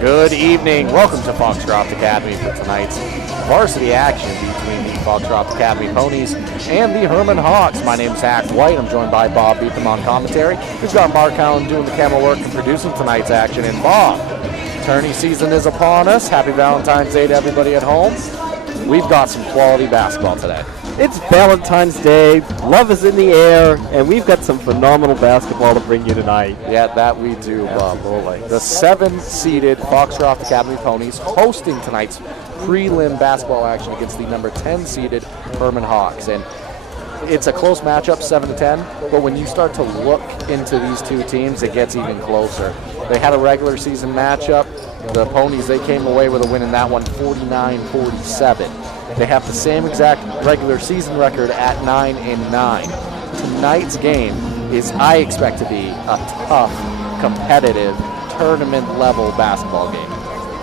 Good evening. Welcome to Foxcroft Academy for tonight's varsity action between the Foxcroft Academy Ponies and the Hermon Hawks. My name is Zach White. I'm joined by Bob Beetham on commentary. We've got Mark Allen doing the camera work and producing tonight's action. And Bob, tourney season is upon us. Happy Valentine's Day to everybody at home. We've got some quality basketball today. It's Valentine's Day, love is in the air, and we've got some phenomenal basketball to bring you tonight. Yeah, that we do, Bob. The 7-seeded Foxcroft Academy Ponies hosting tonight's prelim basketball action against the number 10-seeded Hermon Hawks. And it's a close matchup, 7-10, but when you start to look into these two teams, it gets even closer. They had a regular season matchup. The Ponies, they came away with a win in that one, 49-47. They have the same exact regular season record at 9-9. Tonight's game is, I expect, to be a tough, competitive, tournament-level basketball game.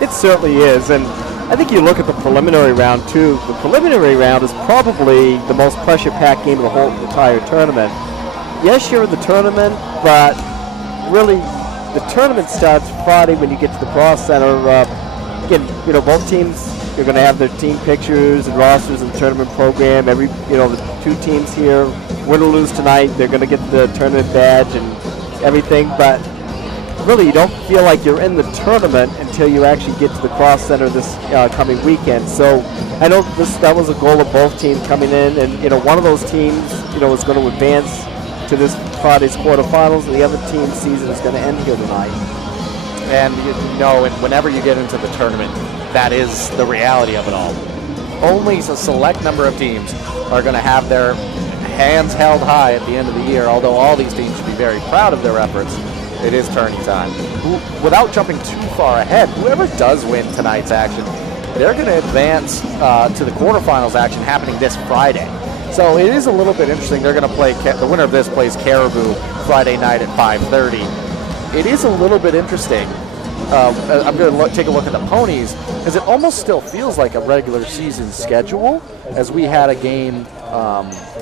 It certainly is, and I think you look at the preliminary round, too. The preliminary round is probably the most pressure-packed game of the whole entire tournament. Yes, you're in the tournament, but really, the tournament starts Friday when you get to the Cross Center. Again, both teams, you're going to have their team pictures and rosters and tournament program. The two teams here, win or lose tonight, they're going to get the tournament badge and everything. But really, you don't feel like you're in the tournament until you actually get to the Cross Center this coming weekend. So I know that was a goal of both teams coming in, and one of those teams, is going to advance to this Friday's quarterfinals, and the other team's season is going to end here tonight. And whenever you get into the tournament, that is the reality of it all. Only a select number of teams are going to have their hands held high at the end of the year, although all these teams should be very proud of their efforts. It is tourney time. Without jumping too far ahead, whoever does win tonight's action, they're going to advance to the quarterfinals action happening this Friday. So it is a little bit interesting. They're going to play, the winner of this plays Caribou Friday night at 5:30. It is a little bit interesting. I'm going to take a look at the Ponies, because it almost still feels like a regular season schedule, as we had a game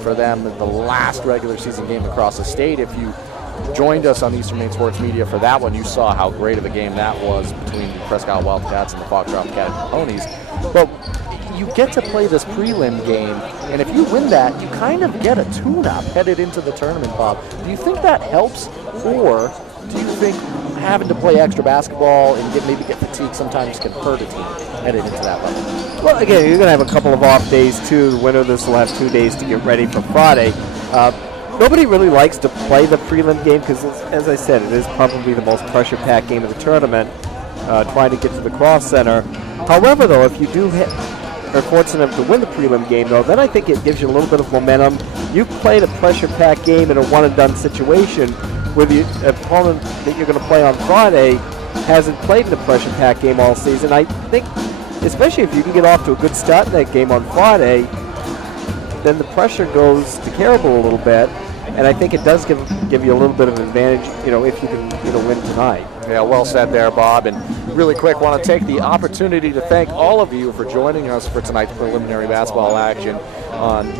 for them, the last regular season game across the state. If you joined us on Eastern Maine Sports Media for that one, you saw how great of a game that was between the Prescott Wildcats and the Foxcroft Academy Ponies. But you get to play this prelim game, and if you win that, you kind of get a tune-up headed into the tournament, Bob. Do you think that helps, or do you think having to play extra basketball and maybe get fatigued sometimes can hurt a team headed into that level? Well, again, you're going to have a couple of off days, too. The winner of this will have 2 days to get ready for Friday. Nobody really likes to play the prelim game because, as I said, it is probably the most pressure-packed game of the tournament, trying to get to the Cross Center. However, though, if you are fortunate to win the prelim game, though, then I think it gives you a little bit of momentum. You've played a pressure-packed game in a one-and-done situation where the opponent that you're going to play on Friday hasn't played in a pressure-packed game all season. I think, especially if you can get off to a good start in that game on Friday, then the pressure goes to Caribou a little bit, and I think it does give you a little bit of an advantage, if you can win tonight. Yeah, well said there, Bob. And really quick, want to take the opportunity to thank all of you for joining us for tonight's preliminary basketball action.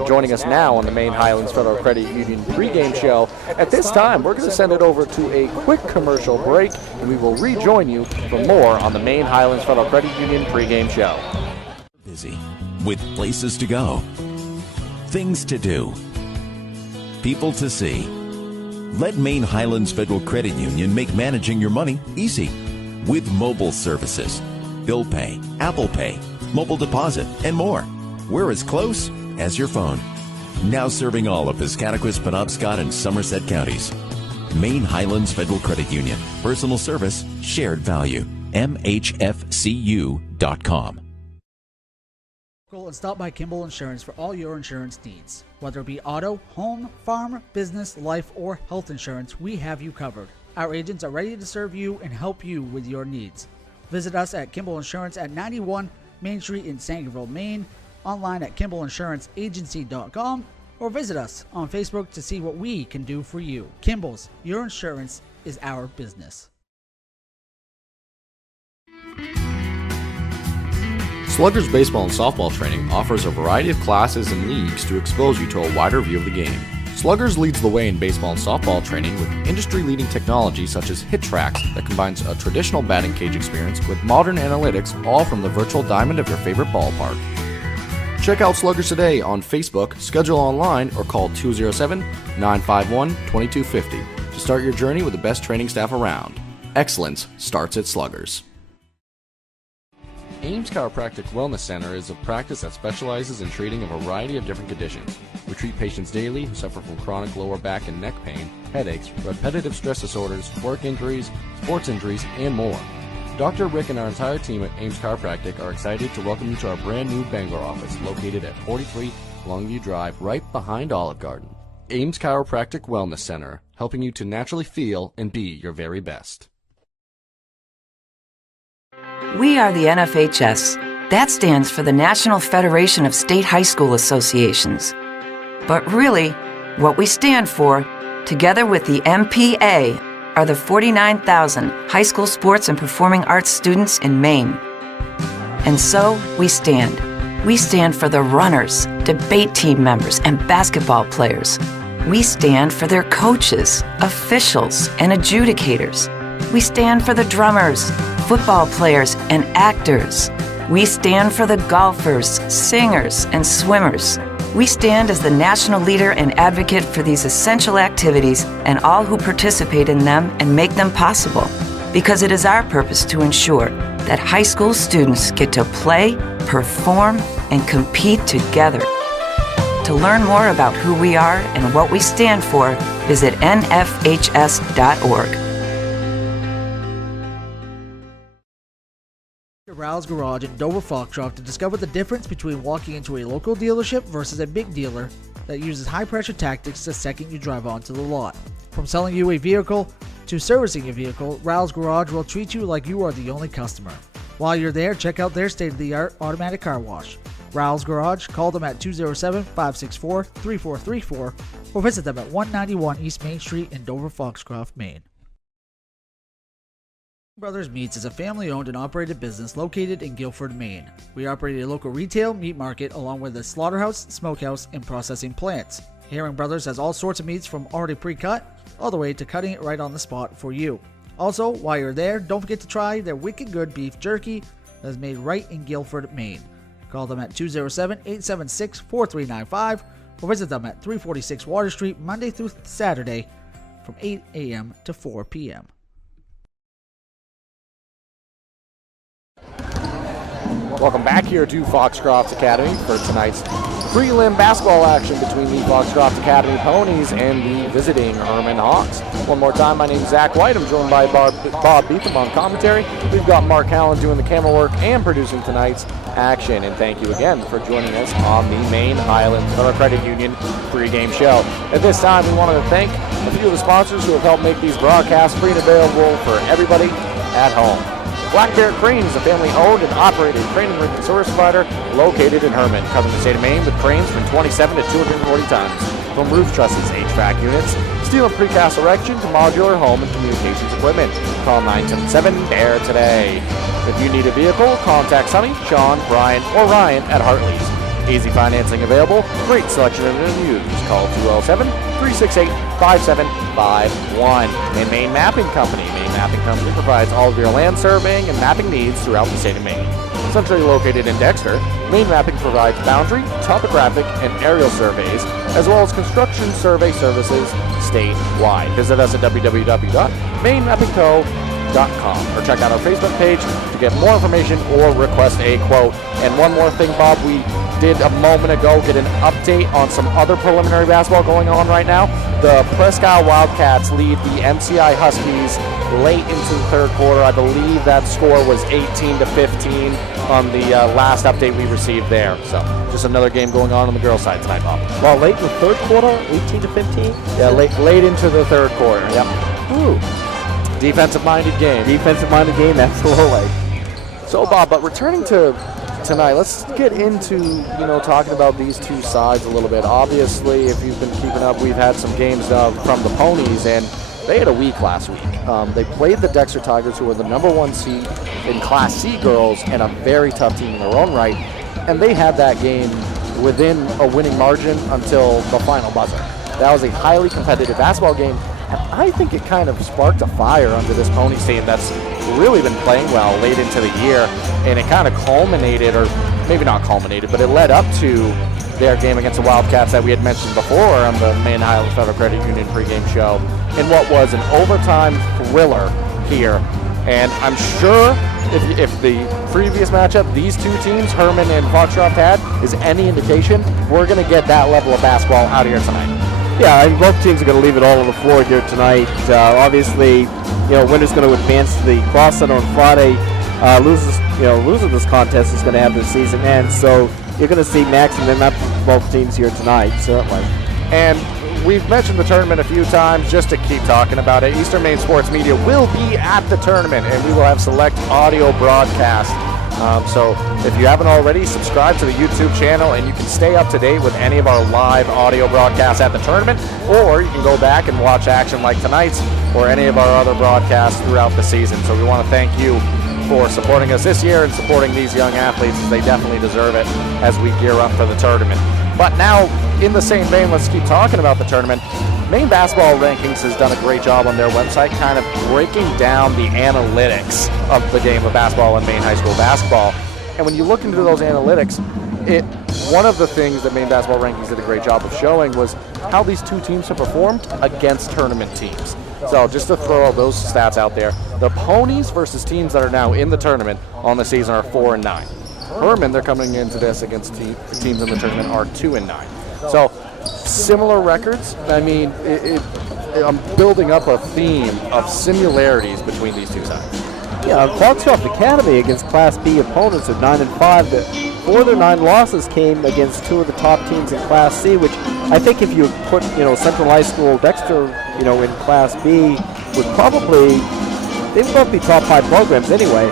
Joining us now on the Maine Highlands Federal Credit Union pregame show. At this time, we're going to send it over to a quick commercial break, and we will rejoin you for more on the Maine Highlands Federal Credit Union pregame show. Busy with places to go, things to do, people to see. Let Maine Highlands Federal Credit Union make managing your money easy with mobile services, bill pay, Apple Pay, mobile deposit, and more. We're as close as your phone. Now serving all of Piscataquis, Penobscot, and Somerset counties. Maine Highlands Federal Credit Union. Personal service, shared value. MHFCU.com. And stop by Kimball Insurance for all your insurance needs. Whether it be auto, home, farm, business, life, or health insurance, we have you covered. Our agents are ready to serve you and help you with your needs. Visit us at Kimball Insurance at 91 Main Street in Sangerville, Maine, online at KimballInsuranceAgency.com, or visit us on Facebook to see what we can do for you. Kimball's, your insurance is our business. Sluggers Baseball and Softball Training offers a variety of classes and leagues to expose you to a wider view of the game. Sluggers leads the way in baseball and softball training with industry-leading technology such as HitTrax that combines a traditional batting cage experience with modern analytics, all from the virtual diamond of your favorite ballpark. Check out Sluggers today on Facebook, schedule online, or call 207-951-2250 to start your journey with the best training staff around. Excellence starts at Sluggers. Ames Chiropractic Wellness Center is a practice that specializes in treating a variety of different conditions. We treat patients daily who suffer from chronic lower back and neck pain, headaches, repetitive stress disorders, work injuries, sports injuries, and more. Dr. Rick and our entire team at Ames Chiropractic are excited to welcome you to our brand new Bangor office located at 43 Longview Drive, right behind Olive Garden. Ames Chiropractic Wellness Center, helping you to naturally feel and be your very best. We are the NFHS. That stands for the National Federation of State High School Associations. But really, what we stand for, together with the MPA, are the 49,000 high school sports and performing arts students in Maine. And so, we stand. We stand for the runners, debate team members, and basketball players. We stand for their coaches, officials, and adjudicators. We stand for the drummers, football players, and actors. We stand for the golfers, singers, and swimmers. We stand as the national leader and advocate for these essential activities and all who participate in them and make them possible, because it is our purpose to ensure that high school students get to play, perform, and compete together. To learn more about who we are and what we stand for, visit nfhs.org. Rouse Garage in Dover Foxcroft to discover the difference between walking into a local dealership versus a big dealer that uses high-pressure tactics the second you drive onto the lot. From selling you a vehicle to servicing your vehicle, Rouse Garage will treat you like you are the only customer. While you're there, check out their state-of-the-art automatic car wash. Rouse Garage, call them at 207-564-3434 or visit them at 191 East Main Street in Dover Foxcroft, Maine. Brothers Meats is a family-owned and operated business located in Guilford, Maine. We operate a local retail meat market along with a slaughterhouse, smokehouse, and processing plants. Herring Brothers has all sorts of meats from already pre-cut all the way to cutting it right on the spot for you. Also, while you're there, don't forget to try their wicked good beef jerky that is made right in Guilford, Maine. Call them at 207-876-4395 or visit them at 346 Water Street Monday through Saturday from 8 a.m. to 4 p.m. Welcome back here to Foxcroft Academy for tonight's prelim basketball action between the Foxcroft Academy Ponies and the visiting Hermon Hawks. One more time, my name is Zach White. I'm joined by Bob Beetham on commentary. We've got Mark Allen doing the camera work and producing tonight's action. And thank you again for joining us on the Maine Highlands Federal Credit Union pregame show. At this time, we wanted to thank a few of the sponsors who have helped make these broadcasts free and available for everybody at home. Black Bear Cranes, a family-owned and operated crane and rig and service provider located in Hermon, covering the state of Maine with cranes from 27 to 240 tons. From roof trusses, HVAC units, steel and precast erection to modular home and communications equipment. Call 977-BEAR today. If you need a vehicle, contact Sonny, Sean, Brian, or Ryan at Hartley's. Easy financing available, great selection of used. Call 207-368-5751. And Maine Mapping Company. Maine Mapping Company provides all of your land surveying and mapping needs throughout the state of Maine. Centrally located in Dexter, Maine Mapping provides boundary, topographic, and aerial surveys, as well as construction survey services statewide. Visit us at www.mainemappingco.com or check out our Facebook page to get more information or request a quote. And one more thing, Bob, we did a moment ago get an update on some other preliminary basketball going on right now. The Presque Isle Wildcats lead the MCI Huskies late into the third quarter. I believe that score was 18-15 on the last update we received there. So just another game going on the girls' side tonight, Bob. Well, late in the third quarter, 18-15? Yeah, late into the third quarter. Yep. Ooh. Defensive-minded game. Defensive-minded game, absolutely. So, Bob, but returning to tonight, let's get into, talking about these two sides a little bit. Obviously, if you've been keeping up, we've had some games from the Ponies, and they had a week last week. They played the Dexter Tigers, who are the #1 seed in Class C girls, and a very tough team in their own right. And they had that game within a winning margin until the final buzzer. That was a highly competitive basketball game, and I think it kind of sparked a fire under this Ponies team that's really been playing well late into the year, and it kind of culminated, or maybe not culminated, but it led up to their game against the Wildcats that we had mentioned before on the Maine Highlands Federal Credit Union pregame show, in what was an overtime thriller here. And I'm sure if the previous matchup these two teams, Hermon and Foxcroft, had, is any indication, we're going to get that level of basketball out of here tonight. Yeah, and both teams are going to leave it all on the floor here tonight. Obviously, winner's going to advance to the Cross Center on Friday. Losing this contest is going to have their season end. So you're going to see maximum effort from both teams here tonight, certainly. And we've mentioned the tournament a few times just to keep talking about it. Eastern Maine Sports Media will be at the tournament, and we will have select audio broadcast. So if you haven't already, subscribe to the YouTube channel, and you can stay up to date with any of our live audio broadcasts at the tournament, or you can go back and watch action like tonight's or any of our other broadcasts throughout the season. So we want to thank you for supporting us this year and supporting these young athletes, as they definitely deserve it as we gear up for the tournament. But now, in the same vein, let's keep talking about the tournament. Maine Basketball Rankings has done a great job on their website kind of breaking down the analytics of the game of basketball and Maine high school basketball. And when you look into those analytics, one of the things that Maine Basketball Rankings did a great job of showing was how these two teams have performed against tournament teams. So just to throw those stats out there, the Ponies versus teams that are now in the tournament on the season are 4-9. Hermon, they're coming into this against teams in the tournament, are 2-9. So similar records. I mean, I'm building up a theme of similarities between these two sides. Yeah, Foxcroft Academy against Class B opponents are 9-5. 4 of their 9 losses came against 2 of the top teams in Class C, which I think if you put, Central High School, Dexter, in Class B, they would both be top 5 programs anyway.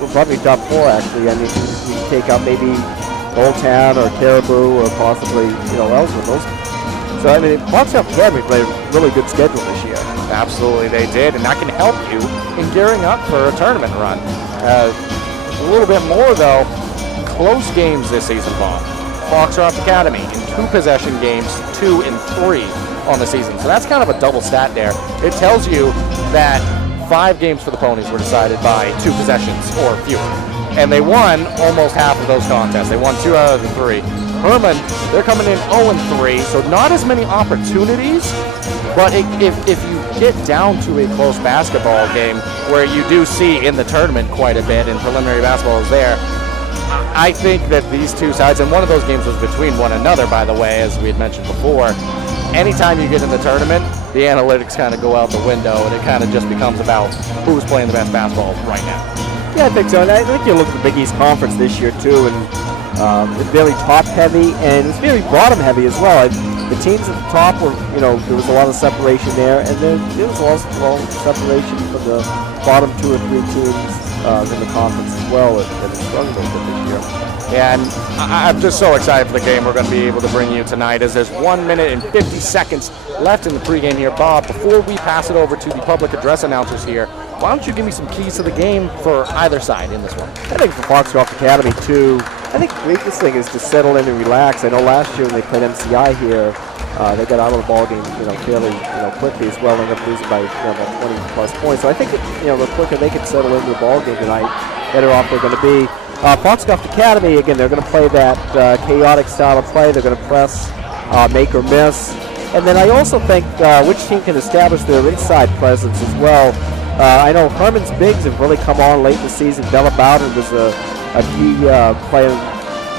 Would probably top 4 actually. I mean, you take out maybe Old Town or Caribou or possibly, Ellsworth. So, I mean, Foxcroft Academy played a really good schedule this year. Absolutely, they did, and that can help you in gearing up for a tournament run. A little bit more, though, close games this season, Bob. Foxcroft Academy in 2-possession games, 2 and 3 on the season. So that's kind of a double stat there. It tells you that 5 games for the Ponies were decided by 2 possessions or fewer. And they won almost half of those contests. They won 2 out of the 3. Hermon, they're coming in 0-3, so not as many opportunities, but if you get down to a close basketball game where you do see in the tournament quite a bit, and preliminary basketball is there, I think that these two sides, and one of those games was between one another, by the way, as we had mentioned before, anytime you get in the tournament, the analytics kind of go out the window, and it kind of just becomes about who's playing the best basketball right now. Yeah, I think so. And I think you look at the Big East Conference this year, too, and it's very top-heavy, and it's very bottom-heavy as well. The teams at the top were, there was a lot of separation there, and then there was also a lot of separation for the bottom 2 or 3 teams in the conference as well that have struggled with this year. Yeah, and I'm just so excited for the game we're going to be able to bring you tonight, as there's 1 minute and 50 seconds left in the pregame here. Bob, before we pass it over to the public address announcers here, why don't you give me some keys to the game for either side in this one? I think for Foxcroft Academy, too, I think the biggest thing is to settle in and relax. I know last year when they played MCI here, they got out of the ball game, fairly, quickly as well, ended up losing by about 20-plus points. So I think, the quicker they can settle into the ball game tonight, better off they're going to be. Foxcroft Academy, again, they're going to play that chaotic style of play. They're going to press, make or miss. And then I also think which team can establish their inside presence as well. I know Hermon's bigs have really come on late in the season. Bella Bowden was a key player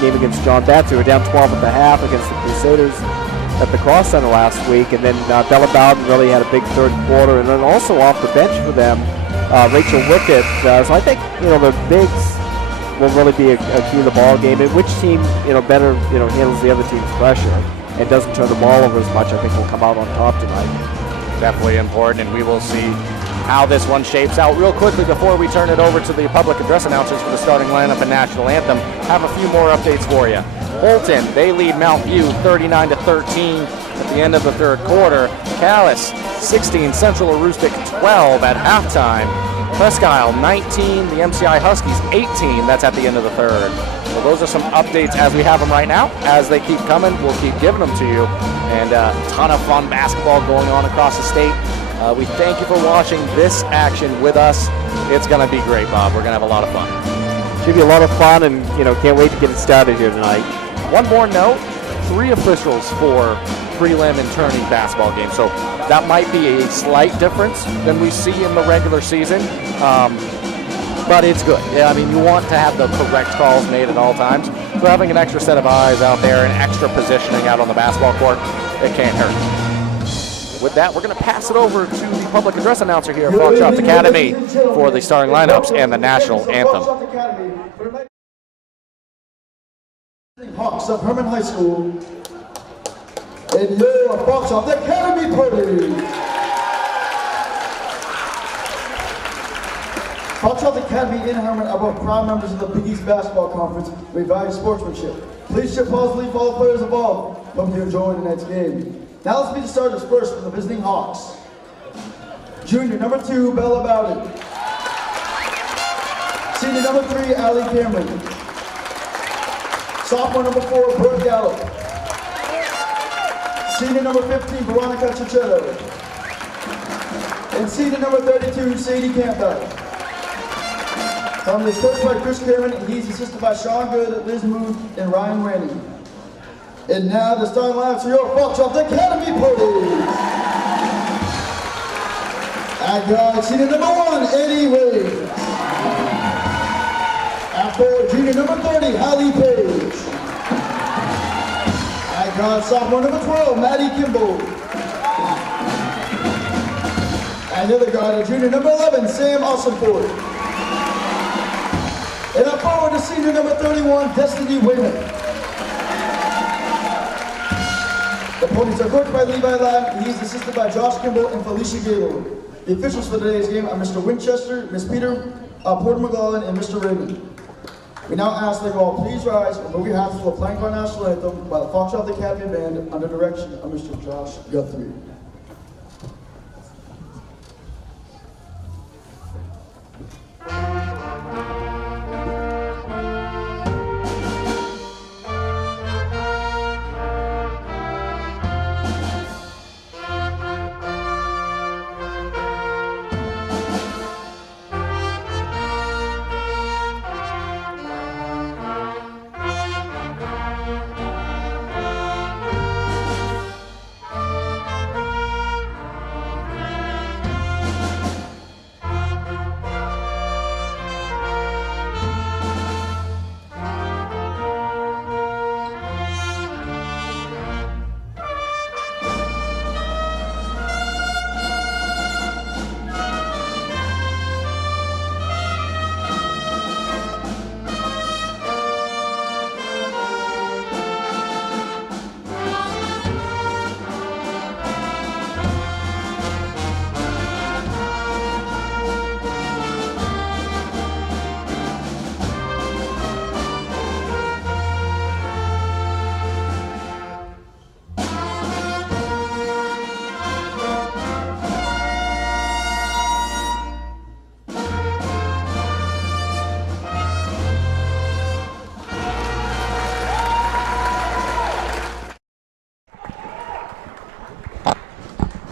game against John Batts. They were down 12 at the half against the Crusaders at the Cross Center last week. And then Bella Bowden really had a big third quarter. And then also off the bench for them, Rachel Wickett. So I think, the bigs will really be a key to the ball game. And which team, better, handles the other team's pressure and doesn't turn the ball over as much, I think will come out on top tonight. Definitely important, and we will see how this one shapes out. Real quickly, before we turn it over to the public address announcers for the starting lineup and national anthem, have a few more updates for you. Holton, they lead Mount View 39-13 at the end of the third quarter. Calais 16, Central Aroostook 12 at halftime. Presque Isle 19, the MCI Huskies 18, that's at the end of the third. The those are some updates as we have them right now. As they keep coming, we'll keep giving them to you. And a ton of fun basketball going on across the state. We thank you for watching this action with us. It's going to be great, Bob. We're going to have a lot of fun. Should be a lot of fun, and can't wait to get it started here tonight. One more note, 3 officials for prelim and tourney basketball games. So that might be a slight difference than we see in the regular season. But it's good. Yeah, I mean, you want to have the correct calls made at all times. So having an extra set of eyes out there and extra positioning out on the basketball court, it can't hurt. With that, we're going to pass it over to the public address announcer here at Foxcroft Academy for the starting lineups and the national anthem. Hawks of Hermon High School and your Foxcroft Academy Ponies. Foxcroft Academy in Hermon are both proud members of the Big East Basketball Conference. We value sportsmanship. Please cheer positively for all players involved. Hope you enjoy tonight's game. Now let's meet the starters first for the visiting Hawks. Junior number 2, Bella Bowden. Senior number 3, Allie Cameron. Sophomore number 4, Brooke Gallup. Senior number 15, Veronica Chichetto. And senior number 32, Sadie Campbell. Is coached by Chris Cameron, and he's assisted by Sean Good, Liz Moon, and Ryan Randy. And now the starting lineup for your Foxcroft Academy Ponies. At guard, senior number 1, Eddie Wade. At forward, junior number 30, Hallie Page. At guard, sophomore number 12, Maddie Kimball. At the other guard, junior number 11, Sam Ossenford. And up forward to senior number 31, Destiny Wayman. The Ponies are coached by Levi Lamb, and he's assisted by Josh Kimball and Felicia Gaylord. The officials for today's game are Mr. Winchester, Ms. Peter, Porter McGlellan, and Mr. Raymond. We now ask that you all please rise and move your hats for the playing our national anthem by the Foxcroft Academy Band under direction of Mr. Josh Guthrie.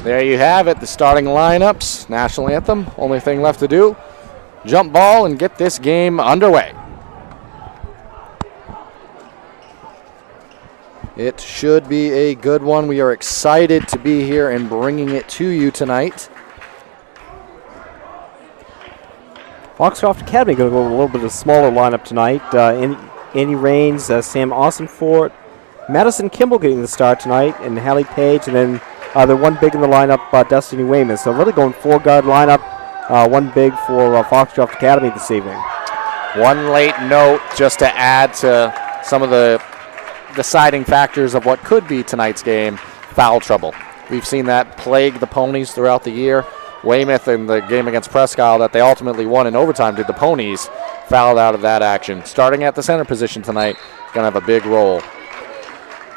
There you have it, the starting lineups, national anthem. Only thing left to do, jump ball and get this game underway. It should be a good one. We are excited to be here and bringing it to you tonight. Foxcroft Academy going to go with a little bit of a smaller lineup tonight. Andy Raines, Sam Ossenfort, Madison Kimball getting the start tonight, and Hallie Page, and then the one big in the lineup, Destiny Wayman. So really going 4-guard lineup, one big for Foxcroft Academy this evening. One late note just to add to some of the deciding factors of what could be tonight's game, foul trouble. We've seen that plague the Ponies throughout the year. Weymouth in the game against Presque Isle that they ultimately won in overtime did the Ponies fouled out of that action. Starting at the center position tonight, going to have a big role.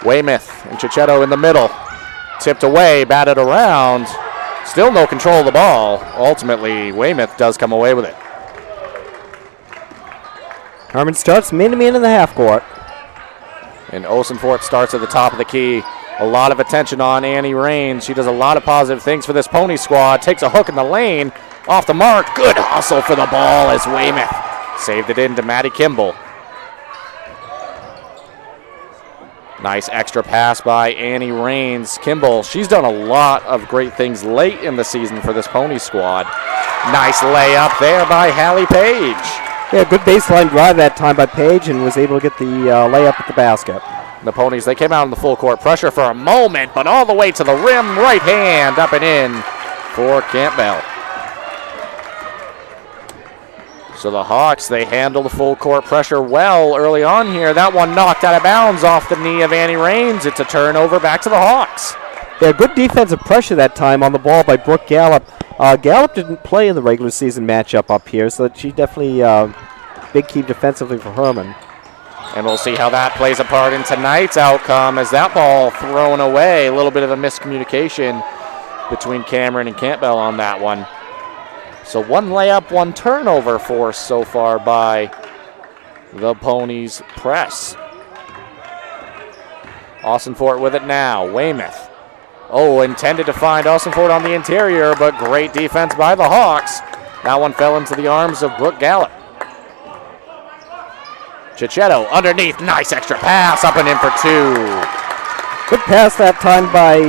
Weymouth and Chichetto in the middle. Tipped away, batted around. Still no control of the ball. Ultimately, Weymouth does come away with it. Hermon starts man-to-man in the half court. And Osenfort starts at the top of the key. A lot of attention on Annie Rains. She does a lot of positive things for this Pony squad. Takes a hook in the lane. Off the mark. Good hustle for the ball as Weymouth saved it into Maddie Kimball. Nice extra pass by Annie Rains. Kimball, she's done a lot of great things late in the season for this Pony squad. Nice layup there by Hallie Page. Yeah, good baseline drive that time by Page and was able to get the layup at the basket. The Ponies, they came out in the full court pressure for a moment, but all the way to the rim, right hand, up and in for Campbell. So the Hawks, they handle the full court pressure well early on here. That one knocked out of bounds off the knee of Annie Rains. It's a turnover back to the Hawks. Yeah, good defensive pressure that time on the ball by Brooke Gallup. Gallup didn't play in the regular season matchup up here, so she definitely big key defensively for Hermon. And we'll see how that plays a part in tonight's outcome as that ball thrown away. A little bit of a miscommunication between Cameron and Campbell on that one. So one layup, one turnover force so far by the Ponies press. Osenfort with it now. Weymouth. Oh, intended to find Osenfort on the interior, but great defense by the Hawks. That one fell into the arms of Brooke Gallup. Chichetto underneath. Nice extra pass. Up and in for two. Good pass that time by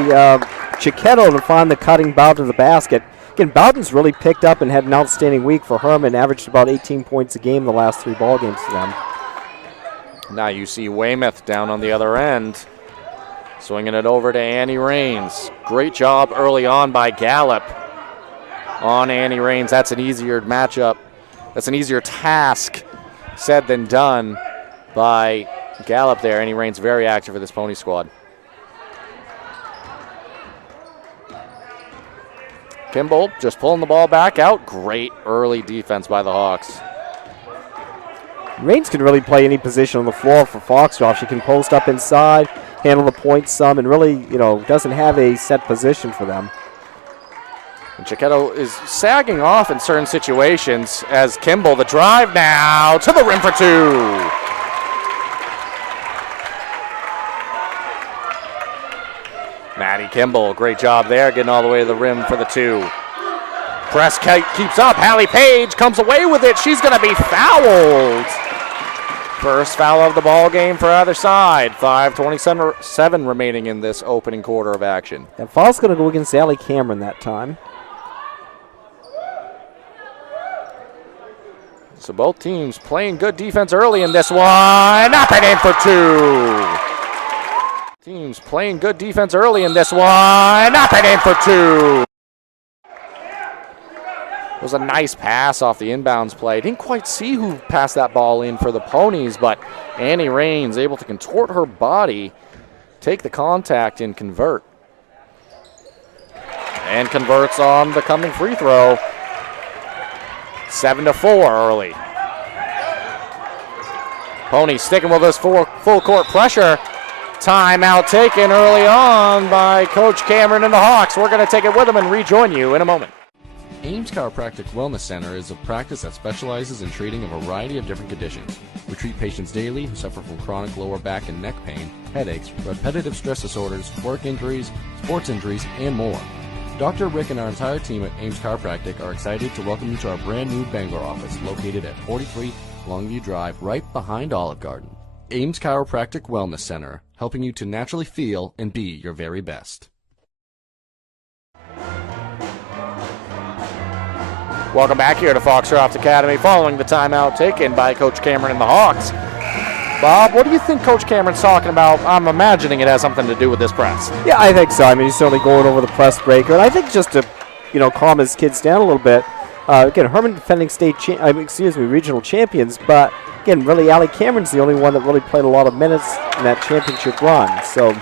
Chichetto to find the cutting Bowden to the basket. Again, Bowden's really picked up and had an outstanding week for Hermon, averaged about 18 points a game the last 3 ball games for them. Now you see Weymouth down on the other end, swinging it over to Annie Rains. Great job early on by Gallup on Annie Rains. That's an easier matchup. That's an easier task said than done by Gallup there. Annie Rains very active for this Pony squad. Kimball just pulling the ball back out. Great early defense by the Hawks. Rains can really play any position on the floor for Foxcroft. She can post up inside, handle the points some, and really, doesn't have a set position for them. And Chichetto is sagging off in certain situations as Kimball, the drive now to the rim for two. Maddie Kimball, great job there, getting all the way to the rim for the two. Press keeps up. Hallie Page comes away with it. She's going to be fouled. First foul of the ball game for either side. 5:27 remaining in this opening quarter of action. And foul's going to go against Allie Cameron that time. So both teams playing good defense early in this one. Up and in for two. Teams playing good defense early in this one. Up and in for two. It was a nice pass off the inbounds play. Didn't quite see who passed that ball in for the Ponies, but Annie Rains able to contort her body, take the contact, and convert. And converts on the coming free throw. 7-4 early. Ponies sticking with this full court pressure. Timeout taken early on by Coach Cameron and the Hawks. We're going to take it with them and rejoin you in a moment. Ames Chiropractic Wellness Center is a practice that specializes in treating a variety of different conditions. We treat patients daily who suffer from chronic lower back and neck pain, headaches, repetitive stress disorders, work injuries, sports injuries, and more. Dr. Rick and our entire team at Ames Chiropractic are excited to welcome you to our brand new Bangor office located at 43 Longview Drive, right behind Olive Garden. Ames Chiropractic Wellness Center, helping you to naturally feel and be your very best. Welcome back here to Foxcroft Academy following the timeout taken by Coach Cameron and the Hawks. Bob, what do you think Coach Cameron's talking about? I'm imagining it has something to do with this press. Yeah, I think so. I mean, he's certainly going over the press breaker. And I think just to, calm his kids down a little bit, again, Hermon defending regional champions, but again, really, Allie Cameron's the only one that really played a lot of minutes in that championship run. So,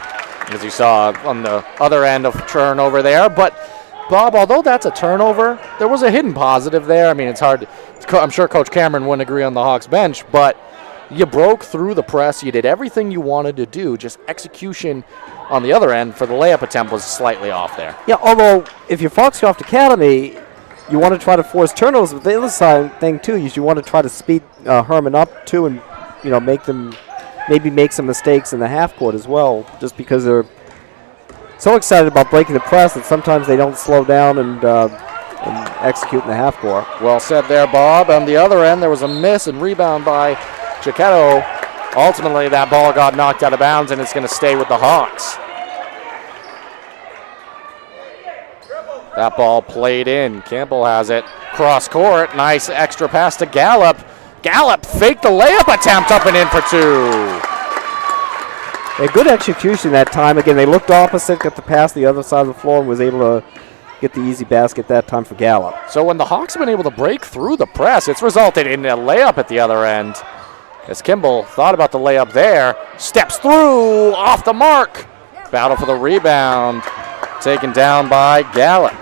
as you saw on the other end of turnover there, but Bob, although that's a turnover, there was a hidden positive there. I mean, it's hard. I'm sure Coach Cameron wouldn't agree on the Hawks bench, but you broke through the press. You did everything you wanted to do. Just execution on the other end for the layup attempt was slightly off there. Yeah, although if you're Foxcroft Academy, you want to try to force turnovers, but the other side thing too is you want to try to speed Hermon up too, and maybe make some mistakes in the half court as well, just because they're so excited about breaking the press that sometimes they don't slow down and execute in the half court. Well said there, Bob. On the other end, there was a miss and rebound by Chiquetto. Ultimately, that ball got knocked out of bounds, and it's going to stay with the Hawks. That ball played in. Campbell has it. Cross court. Nice extra pass to Gallup. Gallup faked the layup attempt up and in for two. A good execution that time. Again, they looked opposite, got the pass the other side of the floor, and was able to get the easy basket that time for Gallup. So when the Hawks have been able to break through the press, it's resulted in a layup at the other end. As Kimball thought about the layup there, steps through, off the mark. Battle for the rebound, taken down by Gallup.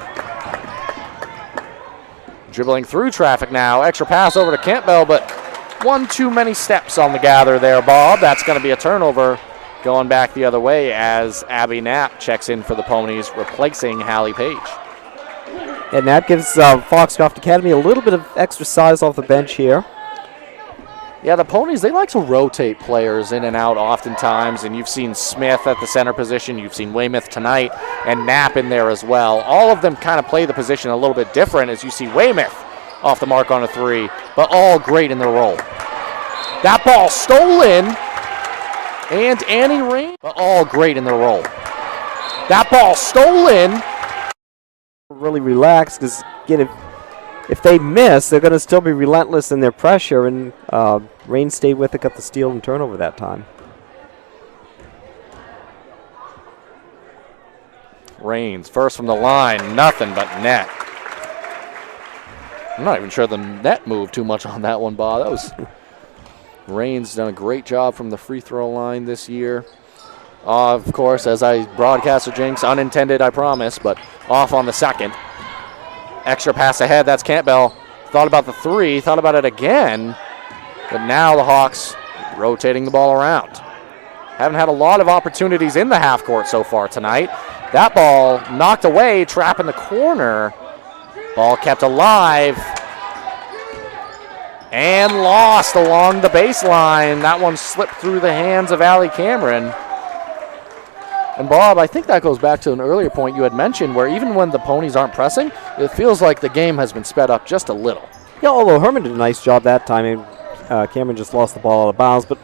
Dribbling through traffic now, extra pass over to Campbell, but one too many steps on the gather there, Bob. That's going to be a turnover going back the other way as Abby Knapp checks in for the Ponies, replacing Hallie Page. And that gives Foxcroft Academy a little bit of extra size off the bench here. Yeah, the Ponies, they like to rotate players in and out oftentimes, and you've seen Smith at the center position, you've seen Weymouth tonight, and Knapp in there as well. All of them kind of play the position a little bit different as you see Weymouth off the mark on a three, but all great in their role. That ball stolen, and Annie Rain, but all great in their role. That ball stolen. Really relaxed, because again, if they miss, they're going to still be relentless in their pressure, and Rain stayed with it, got the steal and turnover that time. Rains first from the line, nothing but net. I'm not even sure the net moved too much on that one, Bob. That was Rains done a great job from the free throw line this year. Of course, as I broadcast a jinx, unintended, I promise, but off on the second. Extra pass ahead, that's Campbell. Thought about the three, thought about it again, but now the Hawks rotating the ball around. Haven't had a lot of opportunities in the half court so far tonight. That ball knocked away, trap in the corner. Ball kept alive and lost along the baseline. That one slipped through the hands of Allie Cameron. And Bob, I think that goes back to an earlier point you had mentioned where even when the Ponies aren't pressing, it feels like the game has been sped up just a little. Yeah, although Hermon did a nice job that time. Cameron just lost the ball out of bounds, but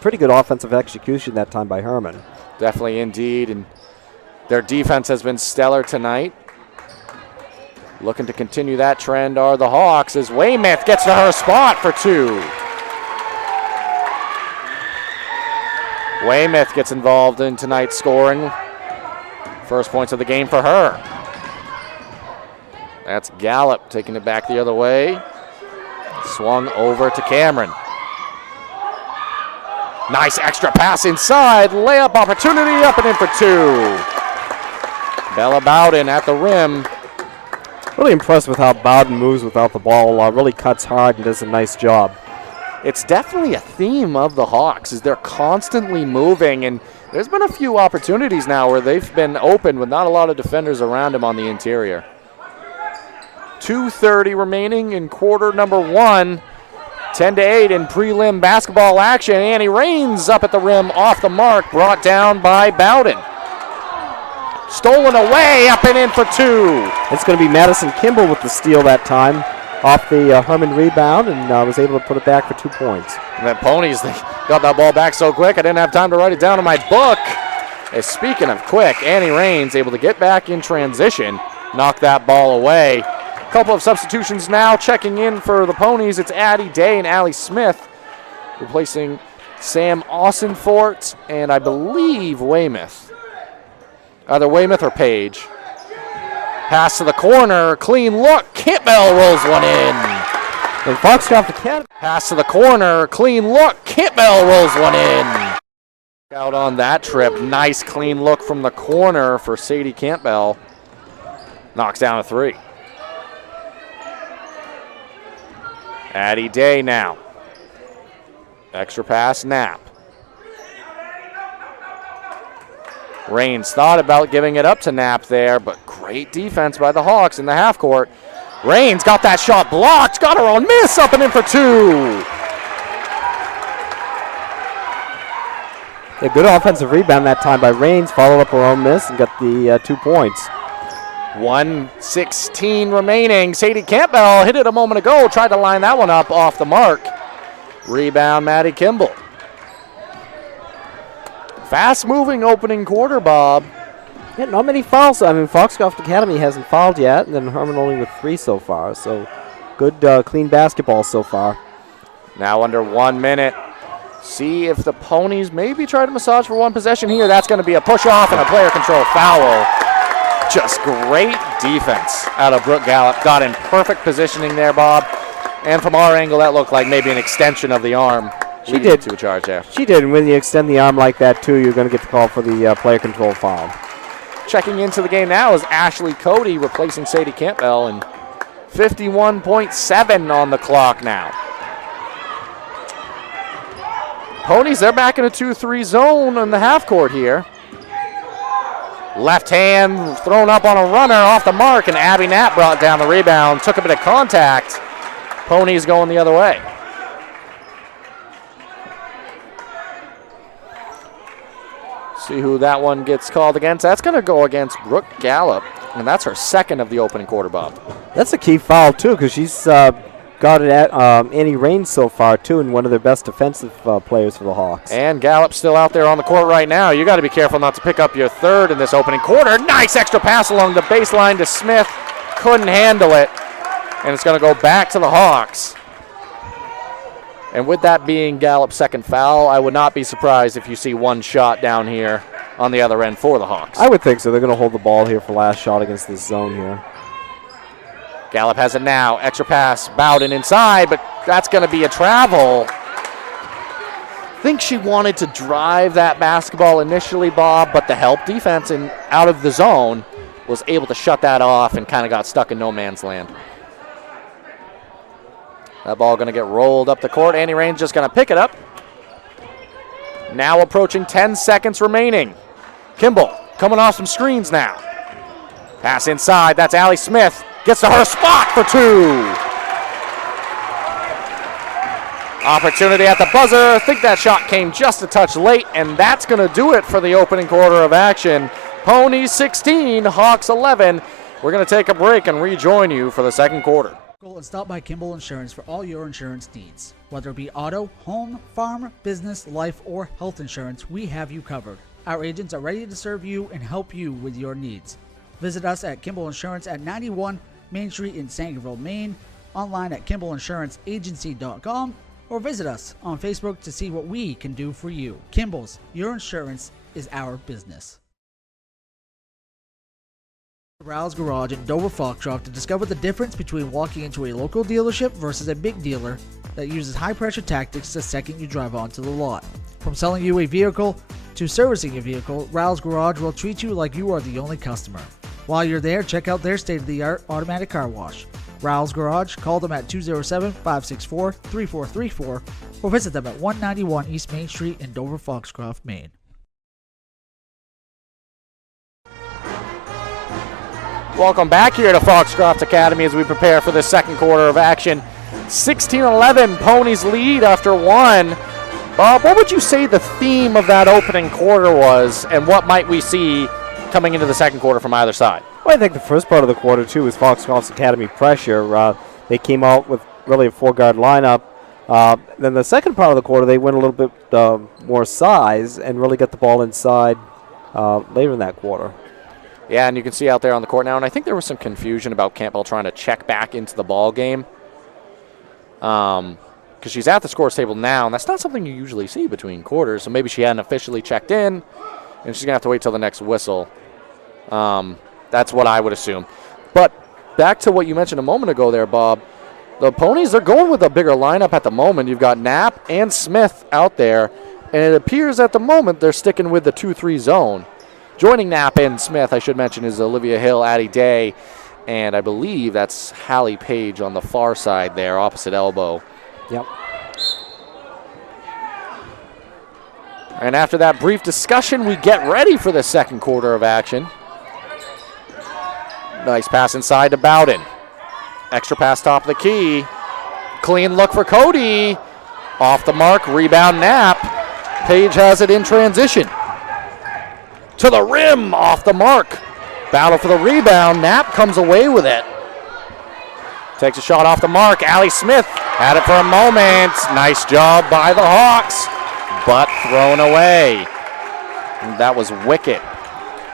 pretty good offensive execution that time by Hermon. Definitely indeed, and their defense has been stellar tonight. Looking to continue that trend are the Hawks as Weymouth gets to her spot for two. Weymouth gets involved in tonight's scoring. First points of the game for her. That's Gallup taking it back the other way. Swung over to Cameron. Nice extra pass inside. Layup opportunity up and in for two. Bella Bowden at the rim. Really impressed with how Bowden moves without the ball. Really cuts hard and does a nice job. It's definitely a theme of the Hawks is they're constantly moving, and there's been a few opportunities now where they've been open with not a lot of defenders around them on the interior. 2:30 remaining in quarter number one. 10-8 in prelim basketball action. Annie Rains up at the rim off the mark, brought down by Bowden. Stolen away, up and in for two. It's going to be Madison Kimball with the steal that time off the Hermon rebound, and was able to put it back for 2 points. And the Ponies, they got that ball back so quick, I didn't have time to write it down in my book. Speaking of quick, Annie Rains able to get back in transition, knock that ball away. A couple of substitutions now checking in for the Ponies. It's Addie Day and Allie Smith replacing Sam Aussenfort and I believe Weymouth. Either Weymouth or Page. Pass to the corner, clean look. Campbell rolls one in. And Foxcroft Academy. Pass to the corner, clean look. Campbell rolls one in. Out on that trip, nice clean look from the corner for Sadie Campbell. Knocks down a three. Addie Day now. Extra pass, Knapp. Rains thought about giving it up to Knapp there, but great defense by the Hawks in the half court. Raines got that shot blocked, got her on miss, up and in for two. A good offensive rebound that time by Raines, followed up her own miss and got the 2 points. 1:16 remaining. Sadie Campbell hit it a moment ago, tried to line that one up off the mark. Rebound, Maddie Kimball. Fast-moving opening quarter, Bob. Yeah, not many fouls. I mean, Foxcroft Academy hasn't fouled yet, and then Hermon only with 3 so far. So good, clean basketball so far. Now under 1 minute. See if the Ponies maybe try to massage for one possession here. That's going to be a push-off and a player control foul. Just great defense out of Brooke Gallup. Got in perfect positioning there, Bob. And from our angle, that looked like maybe an extension of the arm. She did. To a charge there. She did. And when you extend the arm like that, too, you're going to get the call for the player control foul. Checking into the game now is Ashley Cody replacing Sadie Campbell, and 51.7 on the clock now. Ponies, they're back in a 2-3 zone in the half court here. Left hand thrown up on a runner off the mark, and Abby Knapp brought down the rebound, took a bit of contact. Ponies going the other way. See who that one gets called against. That's going to go against Brooke Gallup, and that's her second of the opening quarter, Bob. That's a key foul, too, because she's got it at Annie Raines so far, too, and one of their best defensive players for the Hawks. And Gallup still out there on the court right now. You got to be careful not to pick up your third in this opening quarter. Nice extra pass along the baseline to Smith. Couldn't handle it, and it's going to go back to the Hawks. And with that being Gallup's second foul, I would not be surprised if you see one shot down here on the other end for the Hawks. I would think so. They're going to hold the ball here for last shot against this zone here. Gallup has it now. Extra pass. Bowden inside, but that's going to be a travel. I think she wanted to drive that basketball initially, Bob, but the help defense and out of the zone was able to shut that off and kind of got stuck in no man's land. That ball going to get rolled up the court. Annie Raines just going to pick it up. Now approaching 10 seconds remaining. Kimball coming off some screens now. Pass inside. That's Allie Smith. Gets to her spot for two. Opportunity at the buzzer. I think that shot came just a touch late, and that's going to do it for the opening quarter of action. Ponies 16, Hawks 11. We're going to take a break and rejoin you for the second quarter. And stop by Kimball Insurance for all your insurance needs. Whether it be auto, home, farm, business, life, or health insurance, we have you covered. Our agents are ready to serve you and help you with your needs. Visit us at Kimball Insurance at 91 Main Street in Sangerville, Maine, online at KimballInsuranceAgency.com, or visit us on Facebook to see what we can do for you. Kimball's, your insurance is our business. Rouse Garage in Dover Foxcroft to discover the difference between walking into a local dealership versus a big dealer that uses high-pressure tactics the second you drive onto the lot. From selling you a vehicle to servicing your vehicle, Rouse Garage will treat you like you are the only customer. While you're there, check out their state-of-the-art automatic car wash. Rouse Garage, call them at 207-564-3434 or visit them at 191 East Main Street in Dover Foxcroft, Maine. Welcome back here to Foxcroft Academy as we prepare for the second quarter of action. 16-11, Ponies lead after one. Bob, what would you say the theme of that opening quarter was, and what might we see coming into the second quarter from either side? Well, I think the first part of the quarter, too, was Foxcroft Academy pressure. They came out with really a four-guard lineup. Then the second part of the quarter, they went a little bit more size and really got the ball inside later in that quarter. Yeah, and you can see out there on the court now, and I think there was some confusion about Campbell trying to check back into the ball game. Because she's at the scores table now, and that's not something you usually see between quarters, so maybe she hadn't officially checked in, and she's going to have to wait till the next whistle. That's what I would assume. But back to what you mentioned a moment ago there, Bob, the Ponies, they're going with a bigger lineup at the moment. You've got Knapp and Smith out there, and it appears at the moment they're sticking with the 2-3 zone. Joining Knapp and Smith, I should mention, is Olivia Hill, Addie Day, and I believe that's Hallie Page on the far side there, opposite elbow. Yep. And after that brief discussion, we get ready for the second quarter of action. Nice pass inside to Bowden. Extra pass top of the key. Clean look for Cody. Off the mark, rebound Knapp. Page has it in transition. To the rim, off the mark. Battle for the rebound. Knapp comes away with it. Takes a shot off the mark. Allie Smith had it for a moment. Nice job by the Hawks, but thrown away. And that was wicked.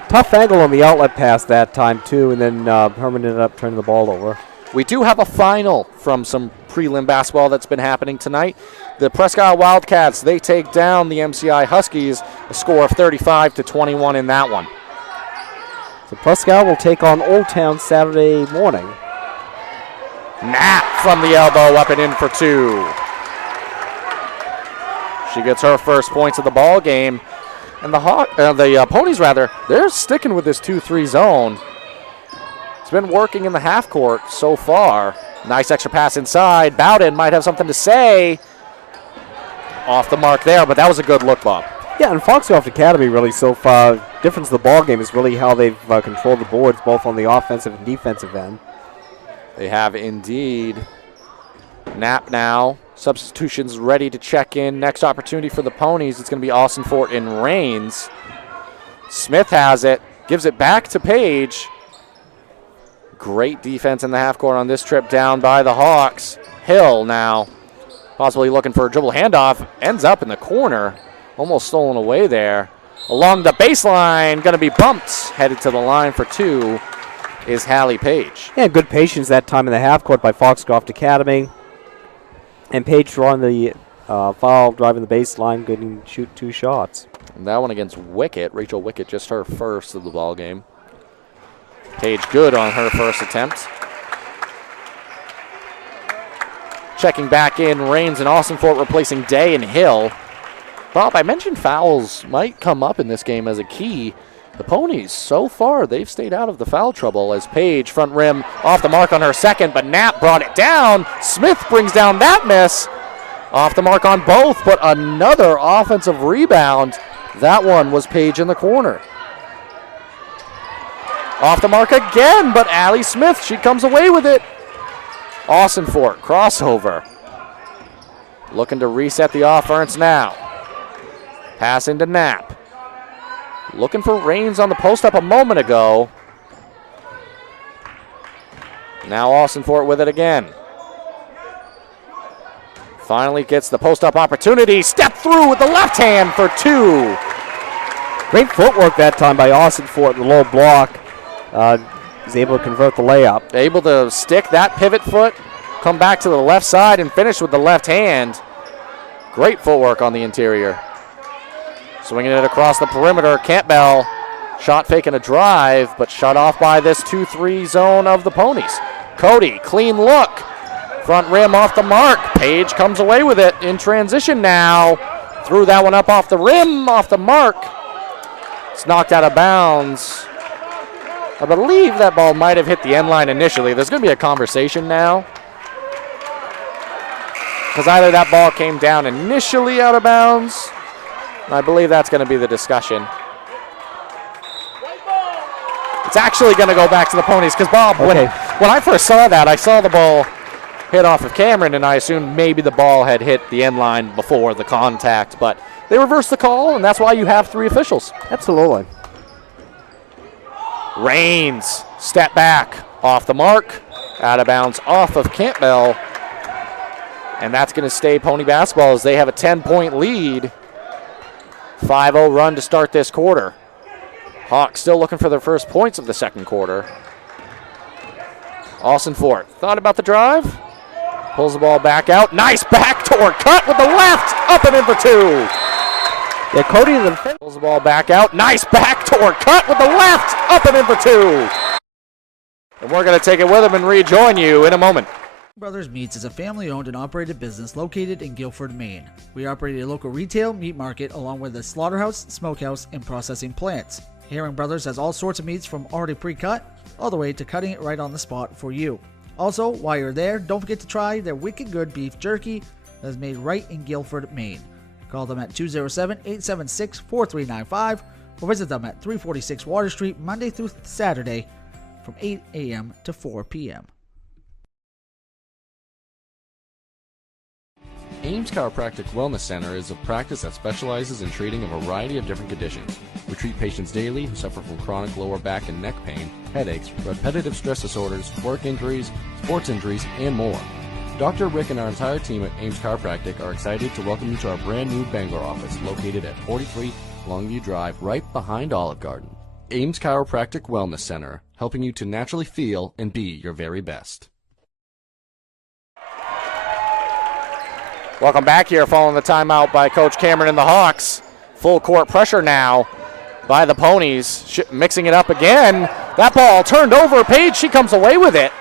Tough angle on the outlet pass that time, too, and then Hermon ended up turning the ball over. We do have a final from some prelim basketball that's been happening tonight. The Presque Isle Wildcats, they take down the MCI Huskies, a score of 35-21 in that one. So Presque Isle will take on Old Town Saturday morning. Knapp from the elbow, up and in for two. She gets her first points of the ball game. And the Ponies, they're sticking with this 2-3 zone. It's been working in the half court so far. Nice extra pass inside. Bowden might have something to say. Off the mark there, but that was a good look, Bob. Yeah, and Foxcroft Academy really so far, difference of the ball game is really how they've controlled the boards, both on the offensive and defensive end. They have indeed. Knapp now. Substitutions ready to check in. Next opportunity for the Ponies. It's going to be Austin Fort and Rains. Smith has it. Gives it back to Page. Great defense in the half court on this trip down by the Hawks. Hill now possibly looking for a dribble handoff. Ends up in the corner. Almost stolen away there. Along the baseline. Going to be bumped. Headed to the line for two is Hallie Page. Yeah, good patience that time in the half court by Foxcroft Academy. And Page drawing the foul, driving the baseline, getting shoot two shots. And that one against Wickett. Rachel Wickett, just her first of the ball game. Page good on her first attempt. Checking back in, Rains and Austin Fort replacing Day and Hill. Bob, I mentioned fouls might come up in this game as a key. The Ponies, so far, they've stayed out of the foul trouble as Page, front rim, off the mark on her second, but Knapp brought it down. Smith brings down that miss. Off the mark on both, but another offensive rebound. That one was Page in the corner. Off the mark again, but Allie Smith, she comes away with it. Austin Fort, crossover. Looking to reset the offense now. Pass into Knapp. Looking for Rains on the post-up a moment ago. Now Austin Fort with it again. Finally gets the post-up opportunity. Step through with the left hand for two. Great footwork that time by Austin Fort in the low block. He's able to convert the layup. Able to stick that pivot foot, come back to the left side, and finish with the left hand. Great footwork on the interior. Swinging it across the perimeter, Campbell shot faking a drive, but shut off by this 2-3 zone of the Ponies. Cody, clean look. Front rim off the mark. Page comes away with it in transition now. Threw that one up off the rim, off the mark. It's knocked out of bounds. I believe that ball might have hit the end line initially. There's going to be a conversation now, because either that ball came down initially out of bounds, I believe that's going to be the discussion. It's actually going to go back to the Ponies because, Bob, when I first saw that, I saw the ball hit off of Cameron, and I assumed maybe the ball had hit the end line before the contact. But they reversed the call, and that's why you have three officials. Absolutely. Rains, step back, off the mark, out of bounds off of Campbell. And that's going to stay Pony basketball as they have a 10-point lead. 5-0 run to start this quarter. Hawks still looking for their first points of the second quarter. Austin Fort thought about the drive. Pulls the ball back out. Nice backdoor cut with the left. Up and in for two. Yeah, Cody pulls the ball back out. Nice backdoor cut with the left. Up and in for two. And we're going to take it with him and rejoin you in a moment. Brothers Meats is a family-owned and operated business located in Guilford, Maine. We operate a local retail meat market along with a slaughterhouse, smokehouse, and processing plants. Herring Brothers has all sorts of meats from already pre-cut all the way to cutting it right on the spot for you. Also, while you're there, don't forget to try their wicked good beef jerky that is made right in Guilford, Maine. Call them at 207-876-4395 or visit them at 346 Water Street Monday through Saturday from 8 a.m. to 4 p.m. Ames Chiropractic Wellness Center is a practice that specializes in treating a variety of different conditions. We treat patients daily who suffer from chronic lower back and neck pain, headaches, repetitive stress disorders, work injuries, sports injuries, and more. Dr. Rick and our entire team at Ames Chiropractic are excited to welcome you to our brand new Bangor office located at 43 Longview Drive, right behind Olive Garden. Ames Chiropractic Wellness Center, helping you to naturally feel and be your very best. Welcome back here following the timeout by Coach Cameron and the Hawks. Full court pressure now by the Ponies, mixing it up again. That ball turned over. Paige, she comes away with it.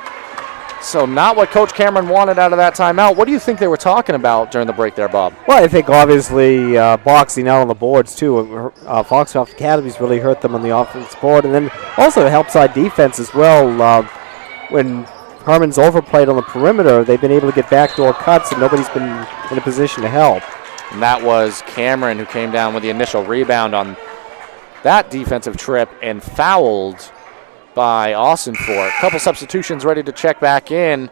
So not what Coach Cameron wanted out of that timeout. What do you think they were talking about during the break there, Bob? Well, I think obviously boxing out on the boards too. Foxcroft Academy's really hurt them on the offense board, and then also the help side defense as well. When Hermon's overplayed on the perimeter, they've been able to get backdoor cuts, and nobody's been in a position to help. And that was Cameron who came down with the initial rebound on that defensive trip and fouled by Austin for it. A couple substitutions ready to check back in.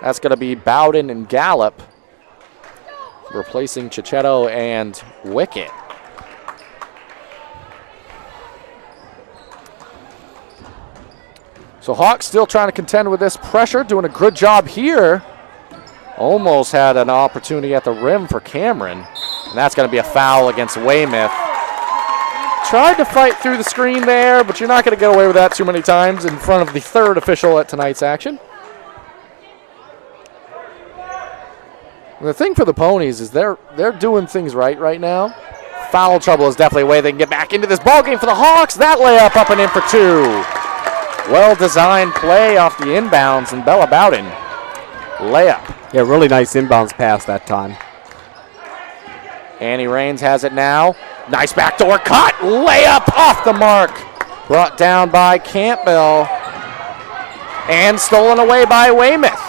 That's going to be Bowden and Gallup replacing Cicchetto and Wickett. So Hawks still trying to contend with this pressure, doing a good job here. Almost had an opportunity at the rim for Cameron, and that's going to be a foul against Weymouth. Tried to fight through the screen there, but you're not going to get away with that too many times in front of the third official at tonight's action. And the thing for the Ponies is they're doing things right now. Foul trouble is definitely a way they can get back into this ball game for the Hawks. That layup up and in for two. Well-designed play off the inbounds, and Bella Bowden layup. Yeah, really nice inbounds pass that time. Annie Raines has it now. Nice backdoor cut. Layup off the mark. Brought down by Campbell. And stolen away by Weymouth.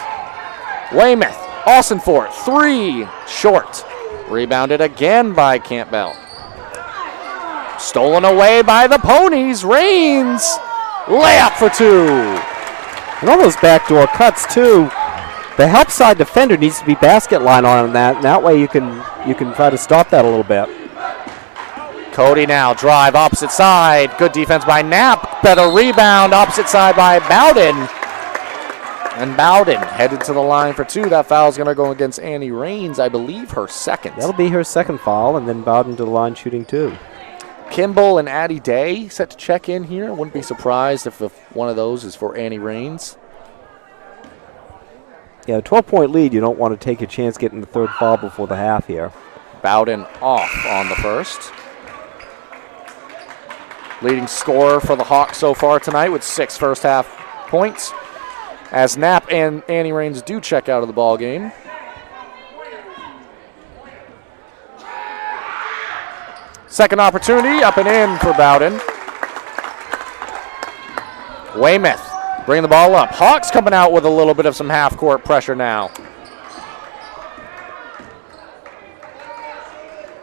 Weymouth, Austin for it. Three, short. Rebounded again by Campbell. Stolen away by the Ponies. Raines. Layup for two. And all those backdoor cuts too. The help side defender needs to be basket line on that, and that way you can try to stop that a little bit. Cody now, drive opposite side. Good defense by Knapp. Better rebound, opposite side by Bowden. And Bowden headed to the line for two. That foul is going to go against Annie Raines, I believe her second. That'll be her second foul, and then Bowden to the line shooting two. Kimball and Addie Day set to check in here. Wouldn't be surprised if one of those is for Annie Raines. Yeah, a 12-point lead, you don't want to take a chance getting the third foul before the half here. Bowden off on the first. Leading scorer for the Hawks so far tonight with 6 first half points, as Knapp and Annie Raines do check out of the ball game. Second opportunity, up and in for Bowden. Weymouth bringing the ball up. Hawks coming out with a little bit of some half-court pressure now.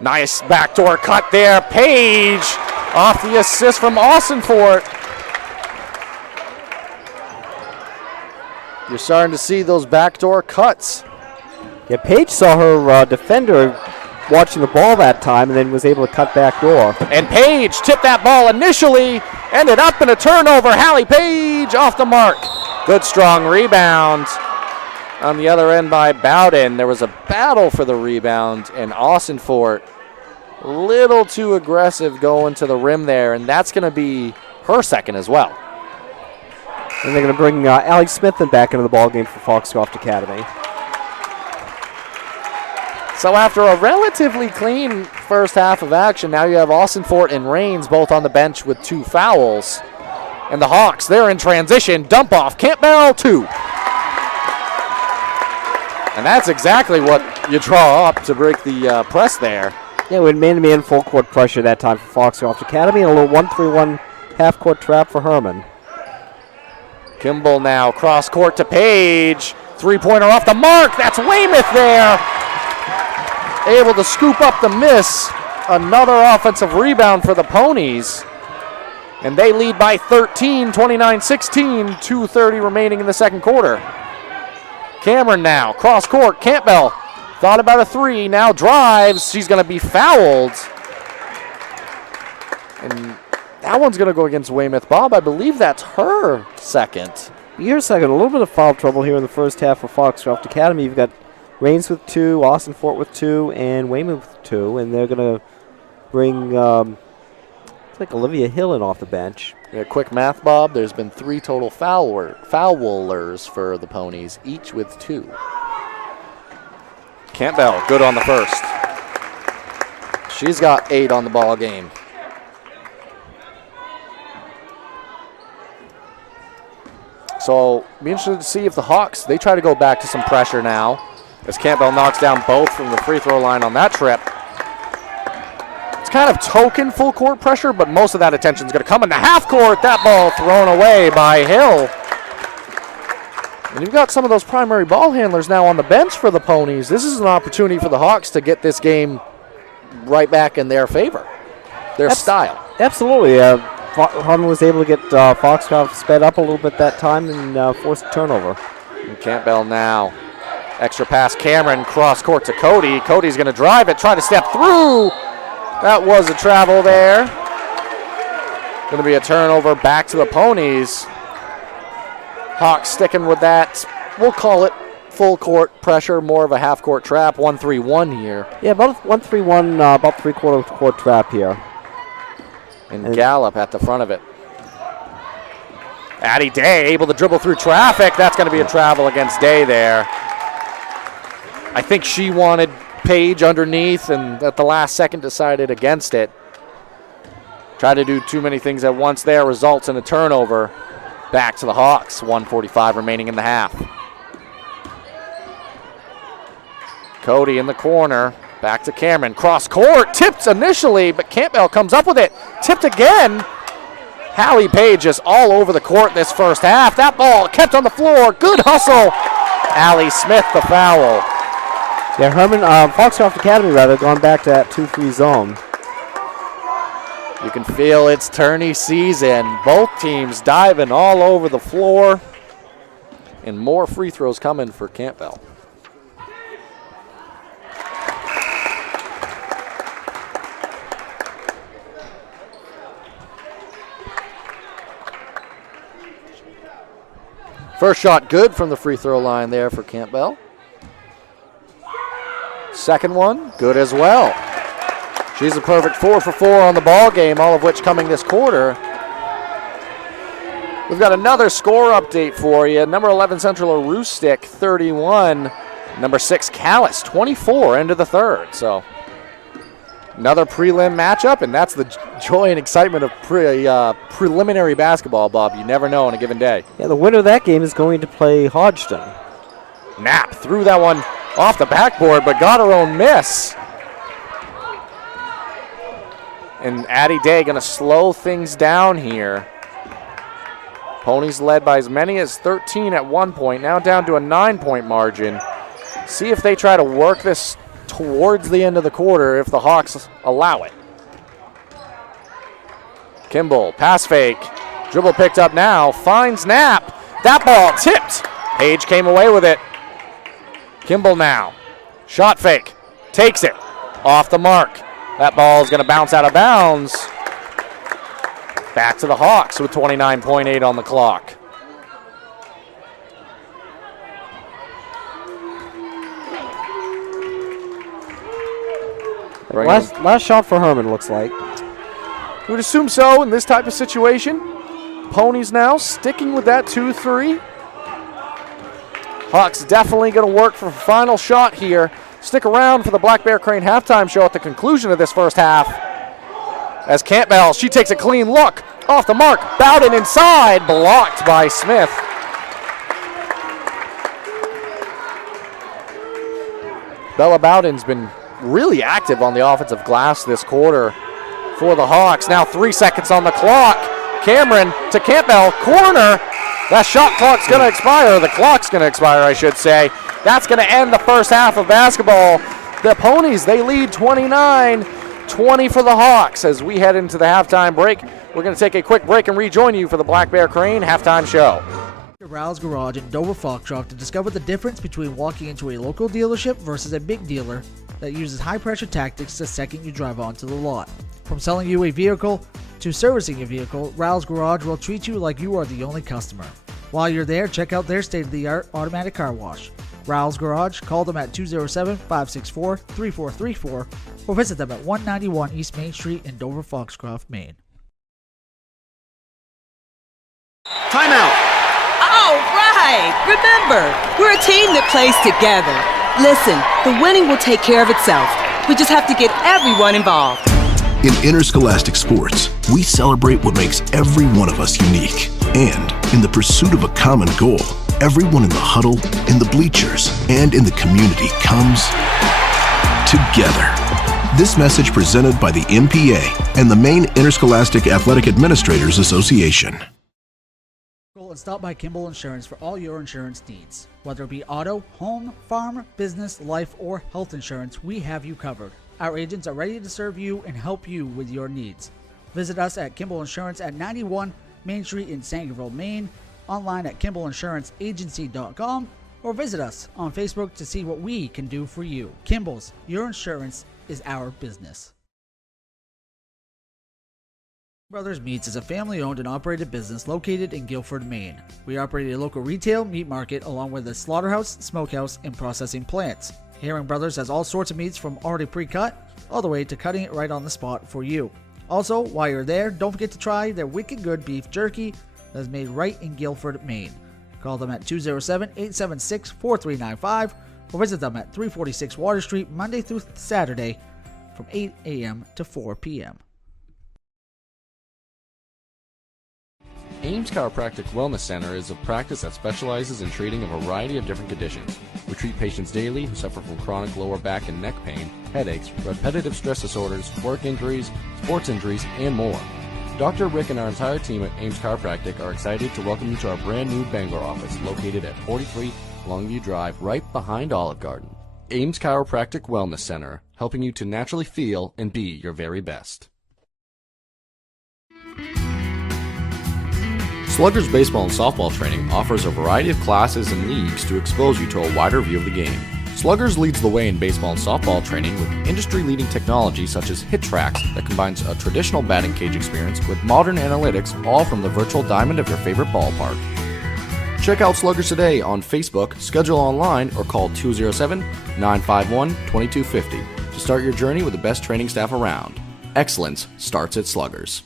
Nice backdoor cut there. Page off the assist from Austin for it. You're starting to see those backdoor cuts. Yeah, Paige saw her defender watching the ball that time and then was able to cut back door. And Page tipped that ball initially, ended up in a turnover. Hallie Page off the mark. Good strong rebound on the other end by Bowden. There was a battle for the rebound, and Austin Fort a little too aggressive going to the rim there, and that's going to be her second as well. And they're going to bring Allie Smith back into the ball game for Foxcroft Academy. So after a relatively clean first half of action, now you have Austin Fort and Raines both on the bench with 2 fouls. And the Hawks, they're in transition. Dump off. Campbell, 2. And that's exactly what you draw up to break the press there. Yeah, we had man-to-man full court pressure that time for Foxcroft Academy, and a little 1-3-1 half-court trap for Hermon. Kimball now cross court to Page. 3-pointer off the mark. That's Weymouth there. Able to scoop up the miss. Another offensive rebound for the Ponies. And they lead by 13, 29-16, 2:30 remaining in the second quarter. Cameron now, cross court, Campbell Thought about a three, now drives. She's going to be fouled. And that one's going to go against Weymouth. Bob, I believe that's her second. Here's second. A little bit of foul trouble here in the first half for Foxcroft Academy. You've got Rains with 2, Austin Fort with 2, and Weymouth with 2. And they're going to bring, it's like Olivia Hill in off the bench. Yeah, quick math, Bob. There's been 3 total foulers for the Ponies, each with 2. Campbell, good on the first. She's got 8 on the ball game. So, be interested to see if the Hawks, they try to go back to some pressure now, as Campbell knocks down both from the free throw line on that trip. It's kind of token full court pressure, but most of that attention is going to come in the half court. That ball thrown away by Hill. And you've got some of those primary ball handlers now on the bench for the Ponies. This is an opportunity for the Hawks to get this game right back in their favor, their style. Absolutely. Hermon was able to get Foxcroft sped up a little bit that time and force a turnover. And Campbell now. Extra pass, Cameron, cross court to Cody. Cody's going to drive it, try to step through. That was a travel there. Going to be a turnover back to the Ponies. Hawks sticking with that. We'll call it full court pressure, more of a half court trap. 1-3-1 here. Yeah, about 1-3-1, about 3/4 court trap here. And Gallup at the front of it. Addie Day able to dribble through traffic. That's going to be a travel against Day there. I think she wanted Page underneath and at the last second decided against it. Tried to do too many things at once there. Results in a turnover. Back to the Hawks. 1:45 remaining in the half. Cody in the corner. Back to Cameron. Cross court. Tipped initially, but Campbell comes up with it. Tipped again. Hallie Page is all over the court this first half. That ball kept on the floor. Good hustle. Allie Smith the foul. Yeah, Hermon, Foxcroft Academy rather, gone back to that 2-3 zone. You can feel it's tourney season. Both teams diving all over the floor. And more free throws coming for Campbell. First shot good from the free throw line there for Campbell. Second one, good as well. She's a perfect 4 for 4 on the ball game, all of which coming this quarter. We've got another score update for you. Number 11 Central Aroostook 31. Number 6 Calais 24 into the third. So another prelim matchup, and that's the joy and excitement of preliminary basketball, Bob. You never know on a given day. Yeah, the winner of that game is going to play Hodgson. Knapp threw that one off the backboard, but got her own miss. And Addie Day going to slow things down here. Ponies led by as many as 13 at one point, now down to a 9-point margin. See if they try to work this towards the end of the quarter if the Hawks allow it. Kimball, pass fake, dribble picked up now, finds Knapp. That ball tipped. Page came away with it. Kimball now, shot fake, takes it, off the mark. That ball is going to bounce out of bounds. Back to the Hawks with 29.8 on the clock. Last shot for Hermon, looks like. We'd assume so in this type of situation. Ponies now sticking with that 2-3. Hawks definitely going to work for a final shot here. Stick around for the Black Bear Crane halftime show at the conclusion of this first half. As Campbell, she takes a clean look. Off the mark, Bowden inside, blocked by Smith. Bella Bowden's been really active on the offensive glass this quarter for the Hawks. Now 3 seconds on the clock. Cameron to Campbell, corner. That shot clock's going to expire. The clock's going to expire, I should say. That's going to end the first half of basketball. The Ponies, they lead 29-20 for the Hawks as we head into the halftime break. We're going to take a quick break and rejoin you for the Black Bear Crane halftime show. Rouse Garage in Dover Foxcroft to discover the difference between walking into a local dealership versus a big dealer that uses high-pressure tactics the second you drive onto the lot. From selling you a vehicle to servicing your vehicle, Rouse Garage will treat you like you are the only customer. While you're there, check out their state-of-the-art automatic car wash. Rouse Garage, call them at 207-564-3434 or visit them at 191 East Main Street in Dover Foxcroft, Maine. Timeout! All right! Remember, we're a team that plays together. Listen, the winning will take care of itself. We just have to get everyone involved. In interscholastic sports, we celebrate what makes every one of us unique. And in the pursuit of a common goal, everyone in the huddle, in the bleachers, and in the community comes together. This message presented by the MPA and the Maine Interscholastic Athletic Administrators Association. And stop by Kimball Insurance for all your insurance needs. Whether it be auto, home, farm, business, life, or health insurance, we have you covered. Our agents are ready to serve you and help you with your needs. Visit us at Kimball Insurance at 91 Main Street in Sangerville, Maine, online at KimballInsuranceAgency.com, or visit us on Facebook to see what we can do for you. Kimball's, your insurance is our business. Brothers Meats is a family-owned and operated business located in Guilford, Maine. We operate a local retail meat market along with a slaughterhouse, smokehouse, and processing plants. Herring Brothers has all sorts of meats from already pre-cut all the way to cutting it right on the spot for you. Also, while you're there, don't forget to try their wicked good beef jerky that is made right in Guilford, Maine. Call them at 207-876-4395 or visit them at 346 Water Street Monday through Saturday from 8 a.m. to 4 p.m. Ames Chiropractic Wellness Center is a practice that specializes in treating a variety of different conditions. We treat patients daily who suffer from chronic lower back and neck pain, headaches, repetitive stress disorders, work injuries, sports injuries, and more. Dr. Rick and our entire team at Ames Chiropractic are excited to welcome you to our brand new Bangor office located at 43 Longview Drive, right behind Olive Garden. Ames Chiropractic Wellness Center, helping you to naturally feel and be your very best. Sluggers Baseball and Softball Training offers a variety of classes and leagues to expose you to a wider view of the game. Sluggers leads the way in baseball and softball training with industry-leading technology such as HitTrax that combines a traditional batting cage experience with modern analytics, all from the virtual diamond of your favorite ballpark. Check out Sluggers today on Facebook, schedule online, or call 207-951-2250 to start your journey with the best training staff around. Excellence starts at Sluggers.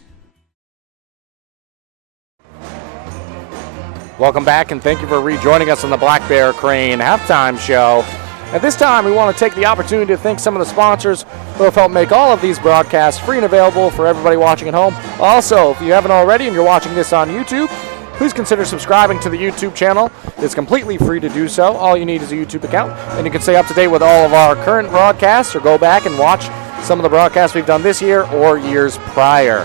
Welcome back, and thank you for rejoining us on the Black Bear Crane halftime show. At this time, we want to take the opportunity to thank some of the sponsors who have helped make all of these broadcasts free and available for everybody watching at home. Also, if you haven't already and you're watching this on YouTube, please consider subscribing to the YouTube channel. It's completely free to do so. All you need is a YouTube account, and you can stay up to date with all of our current broadcasts or go back and watch some of the broadcasts we've done this year or years prior.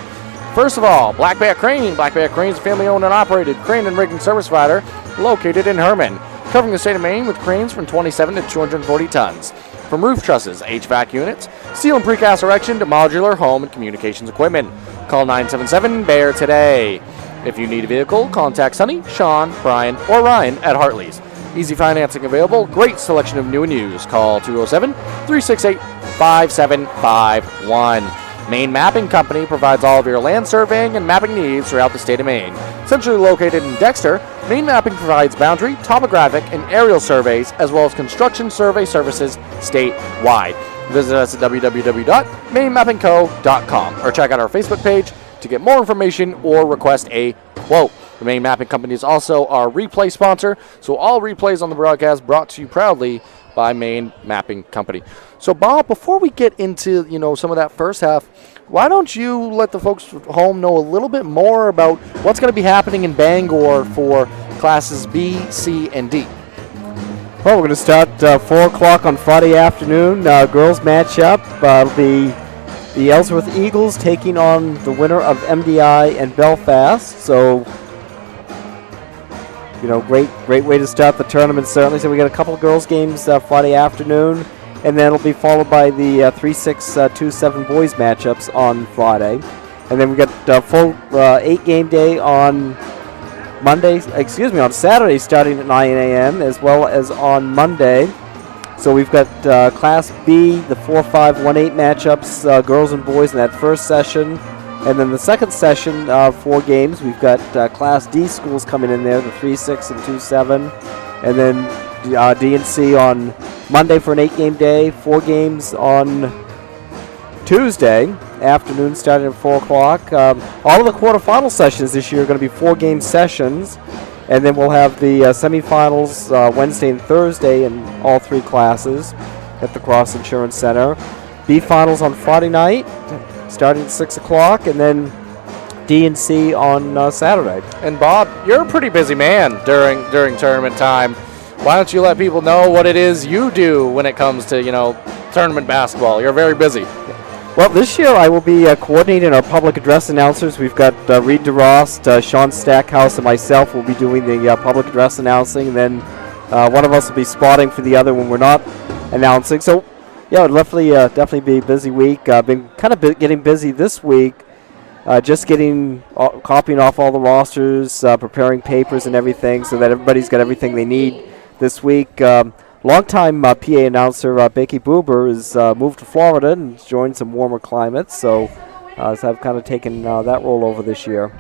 First of all, Black Bear Crane. Black Bear Crane is a family-owned and operated crane and rigging service provider located in Hermon, covering the state of Maine with cranes from 27 to 240 tons. From roof trusses, HVAC units, steel and precast erection to modular home and communications equipment. Call 977-BEAR today. If you need a vehicle, contact Sonny, Sean, Brian, or Ryan at Hartley's. Easy financing available, great selection of new and used. Call 207-368-5751. Maine Mapping Company provides all of your land surveying and mapping needs throughout the state of Maine. Centrally located in Dexter, Maine Mapping provides boundary, topographic, and aerial surveys, as well as construction survey services statewide. Visit us at www.mainemappingco.com or check out our Facebook page to get more information or request a quote. The Maine Mapping Company is also our replay sponsor, so all replays on the broadcast brought to you proudly by Maine Mapping Company. So, Bob, before we get into, some of that first half, why don't you let the folks at home know a little bit more about what's going to be happening in Bangor for classes B, C, and D? Well, we're going to start 4 o'clock on Friday afternoon. Girls matchup. It'll be the Ellsworth Eagles taking on the winner of MDI and Belfast. So, great way to start the tournament, certainly. So we got a couple of girls games Friday afternoon, and then it'll be followed by the 3-6, 2-7 boys matchups on Friday. And then we got a full 8-game day on on Saturday starting at 9 a.m. as well as on Monday. So we've got Class B, the 4-5-1-8 matchups, girls and boys in that first session. And then the second session, 4 games. We've got Class D schools coming in there, the 3-6 and 2-7. And then D&C on Monday for an 8-game day, 4 games on Tuesday afternoon starting at 4 o'clock. All of the quarterfinal sessions this year are going to be 4-game sessions. And then we'll have the semifinals Wednesday and Thursday in all 3 classes at the Cross Insurance Center. B finals on Friday night starting at 6 o'clock, and then D&C on Saturday. And Bob, you're a pretty busy man during tournament time. Why don't you let people know what it is you do when it comes to, tournament basketball? You're very busy. Well, this year I will be coordinating our public address announcers. We've got Reed DeRost, Sean Stackhouse, and myself will be doing the public address announcing, and then one of us will be spotting for the other when we're not announcing. So, yeah, it'll definitely be a busy week. I've been kind of getting busy this week, just copying off all the rosters, preparing papers and everything so that everybody's got everything they need this week. Longtime PA announcer Becky Buber has moved to Florida and joined some warmer climates, so I've kind of taken that role over this year.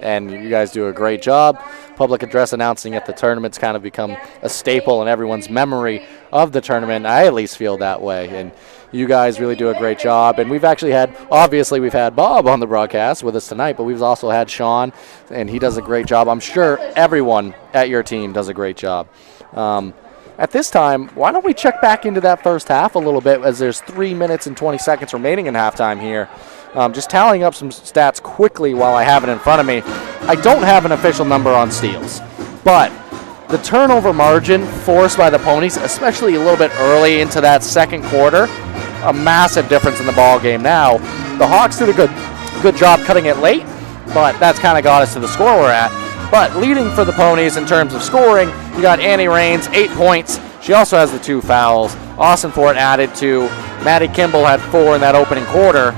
And you guys do a great job. Public address announcing at the tournament's kind of become a staple in everyone's memory of the tournament. I at least feel that way, and you guys really do a great job. And we've had Bob on the broadcast with us tonight, but we've also had Sean, and he does a great job. I'm sure everyone at your team does a great job. At this time, why don't we check back into that first half a little bit, as there's 3 minutes and 20 seconds remaining in halftime here. Just tallying up some stats quickly while I have it in front of me. I don't have an official number on steals, but the turnover margin forced by the Ponies, especially a little bit early into that second quarter, a massive difference in the ball game. Now, the Hawks did a good job cutting it late, but that's kind of got us to the score we're at. But leading for the Ponies in terms of scoring, you got Annie Raines, 8 points. She also has the 2 fouls. Austin Fort added 2. Maddie Kimball had 4 in that opening quarter.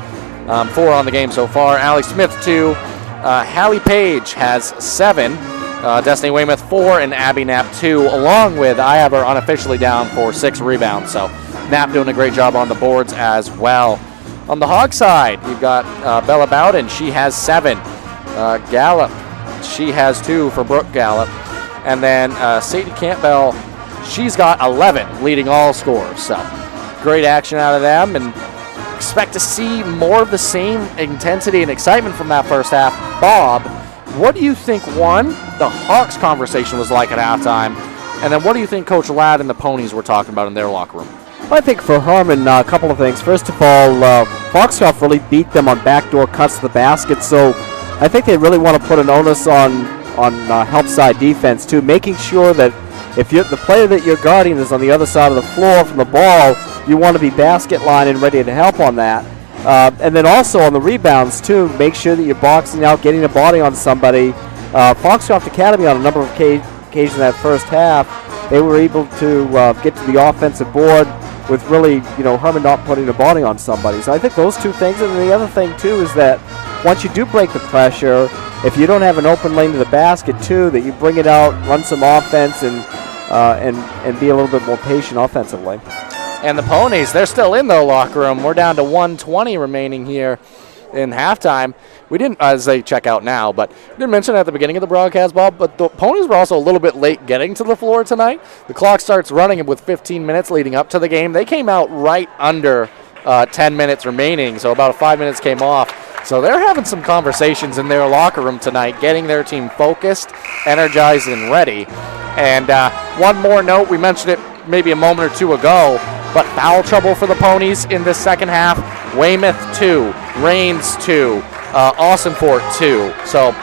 4 on the game so far. Allie Smith, 2. Hallie Page has 7. Destiny Weymouth, 4. And Abby Knapp, 2. Along with, I have her unofficially down for 6 rebounds. So Knapp doing a great job on the boards as well. On the Hog side, we've got Bella Bowden. She has 7. Gallup, she has 2 for Brooke Gallup. And then Sadie Campbell, she's got 11, leading all scorers. So great action out of them, and expect to see more of the same intensity and excitement from that first half. Bob, what do you think, one, the Hawks conversation was like at halftime, and then what do you think Coach Ladd and the Ponies were talking about in their locker room? I think for Hermon, a couple of things. First of all, Foxcroft really beat them on backdoor cuts to the basket, so I think they really want to put an onus on help side defense too, making sure that if the player that you're guarding is on the other side of the floor from the ball, you want to be basket line and ready to help on that. And then also on the rebounds too, make sure that you're boxing out, getting a body on somebody. Foxcroft Academy on a number of occasions in that first half, they were able to get to the offensive board with really, Hermon not putting a body on somebody. So I think those 2 things. And then the other thing too is that once you do break the pressure, if you don't have an open lane to the basket too, that you bring it out, run some offense, and be a little bit more patient offensively. And the Ponies, they're still in the locker room. We're down to 1:20 remaining here in halftime. We didn't, as they check out now, but we didn't mention it at the beginning of the broadcast, Bob, but the Ponies were also a little bit late getting to the floor tonight. The clock starts running with 15 minutes leading up to the game. They came out right under 10 minutes remaining, so about 5 minutes came off. So they're having some conversations in their locker room tonight, getting their team focused, energized, and ready. And one more note, we mentioned it maybe a moment or 2 ago, but foul trouble for the Ponies in this second half. Weymouth 2, Raines 2, Austin Fort 2. So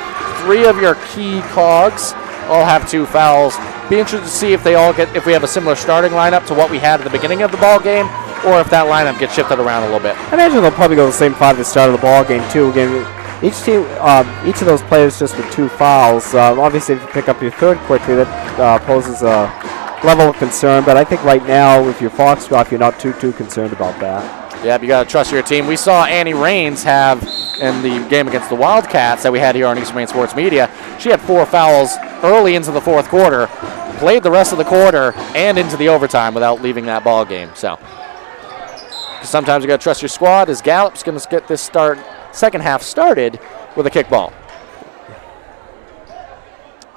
3 of your key cogs all have 2 fouls. Be interested to see if if we have a similar starting lineup to what we had at the beginning of the ball game, or if that lineup gets shifted around a little bit. I imagine they'll probably go the same 5 at the start of the ball game too. Again, each team, each of those players just with 2 fouls. Obviously, if you pick up your 3rd quickly, that poses a level of concern. But I think right now, if you're Foxcroft, you're not too concerned about that. Yeah, you got to trust your team. We saw Annie Raines have in the game against the Wildcats that we had here on Eastern Maine Sports Media. She had 4 fouls early into the fourth quarter, played the rest of the quarter and into the overtime without leaving that ball game. So sometimes you got to trust your squad, as Gallup's going to get this second half started with a kickball.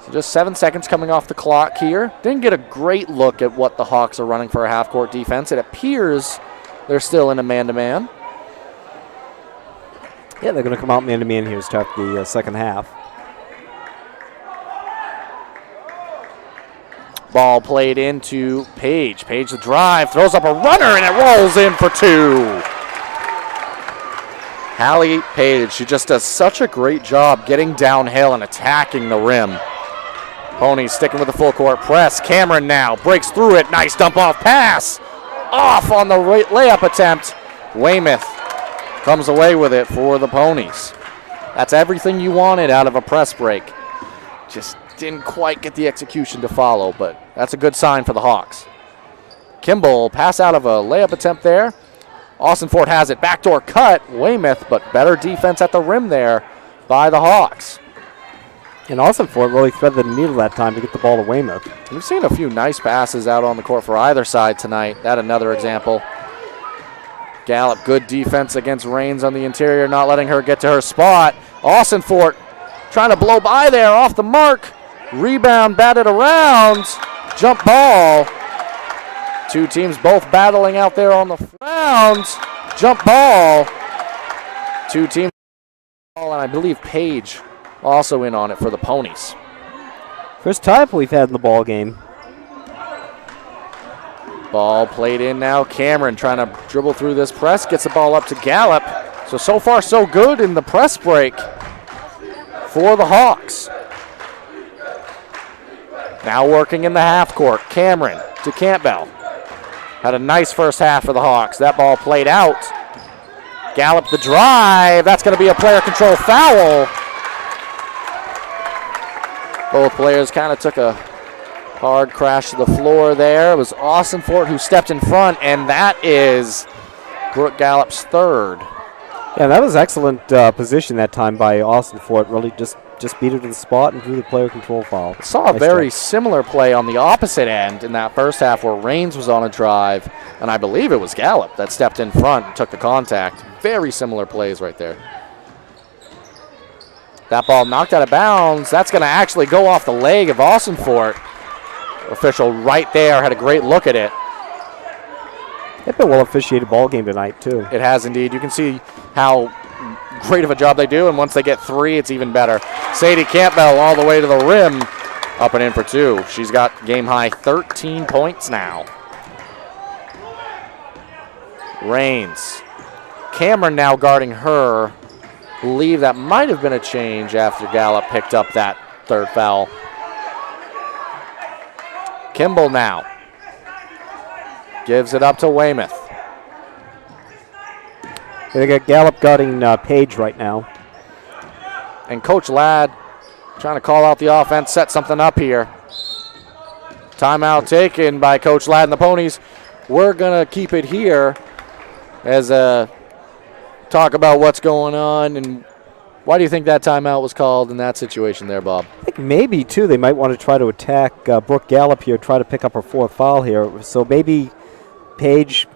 So just 7 seconds coming off the clock here. Didn't get a great look at what the Hawks are running for a half-court defense. It appears they're still in a man-to-man. Yeah, they're going to come out man-to-man here to start the second half. Ball played into Page. Page the drive, throws up a runner, and it rolls in for two. Hallie Page, she just does such a great job getting downhill and attacking the rim. Ponies sticking with the full court press. Cameron now breaks through it. Nice dump off pass. Off on the layup attempt. Weymouth comes away with it for the Ponies. That's everything you wanted out of a press break. Just didn't quite get the execution to follow, but that's a good sign for the Hawks. Kimball pass out of a layup attempt there. Austin Ford has it. Backdoor cut. Weymouth, but better defense at the rim there by the Hawks. And Austin Ford really threaded the needle that time to get the ball to Weymouth. We've seen a few nice passes out on the court for either side tonight. That another example. Gallup, good defense against Raines on the interior, not letting her get to her spot. Austin Ford trying to blow by there, off the mark. Rebound batted around. Jump ball. Two teams both battling out there on the ground. Jump ball. Two teams, and I believe Page also in on it for the Ponies. First type we've had in the ball game. Ball played in now. Cameron trying to dribble through this press. Gets the ball up to Gallup. So far so good in the press break for the Hawks. Now working in the half court. Cameron to Campbell. Had a nice first half for the Hawks. That ball played out. Gallup the drive. That's going to be a player control foul. Both players kind of took a hard crash to the floor there. It was Austin Ford who stepped in front, and that is Brooke Gallup's third. Yeah, that was excellent position that time by Austin Ford. Really just beat her to the spot and drew the player control foul. Saw a very similar play on the opposite end in that first half where Raines was on a drive, and I believe it was Gallup that stepped in front and took the contact. Very similar plays right there. That ball knocked out of bounds. That's going to actually go off the leg of Austin Ford. Official right there had a great look at it. It's been a well-officiated ball game tonight, too. It has indeed. You can see how great of a job they do, and once they get three, it's even better. Sadie Campbell all the way to the rim, up and in for two. She's got game-high 13 points now. Raines. Cameron now guarding her. Believe that might have been a change after Gallup picked up that third foul. Kimball now gives it up to Weymouth. They got Gallup guarding Page right now. And Coach Ladd trying to call out the offense, set something up here. Timeout taken by Coach Ladd and the Ponies. We're going to keep it here as a talk about what's going on. And why do you think that timeout was called in that situation there, Bob? I think maybe, too, they might want to try to attack Brooke Gallup here, try to pick up her fourth foul here. So maybe Page,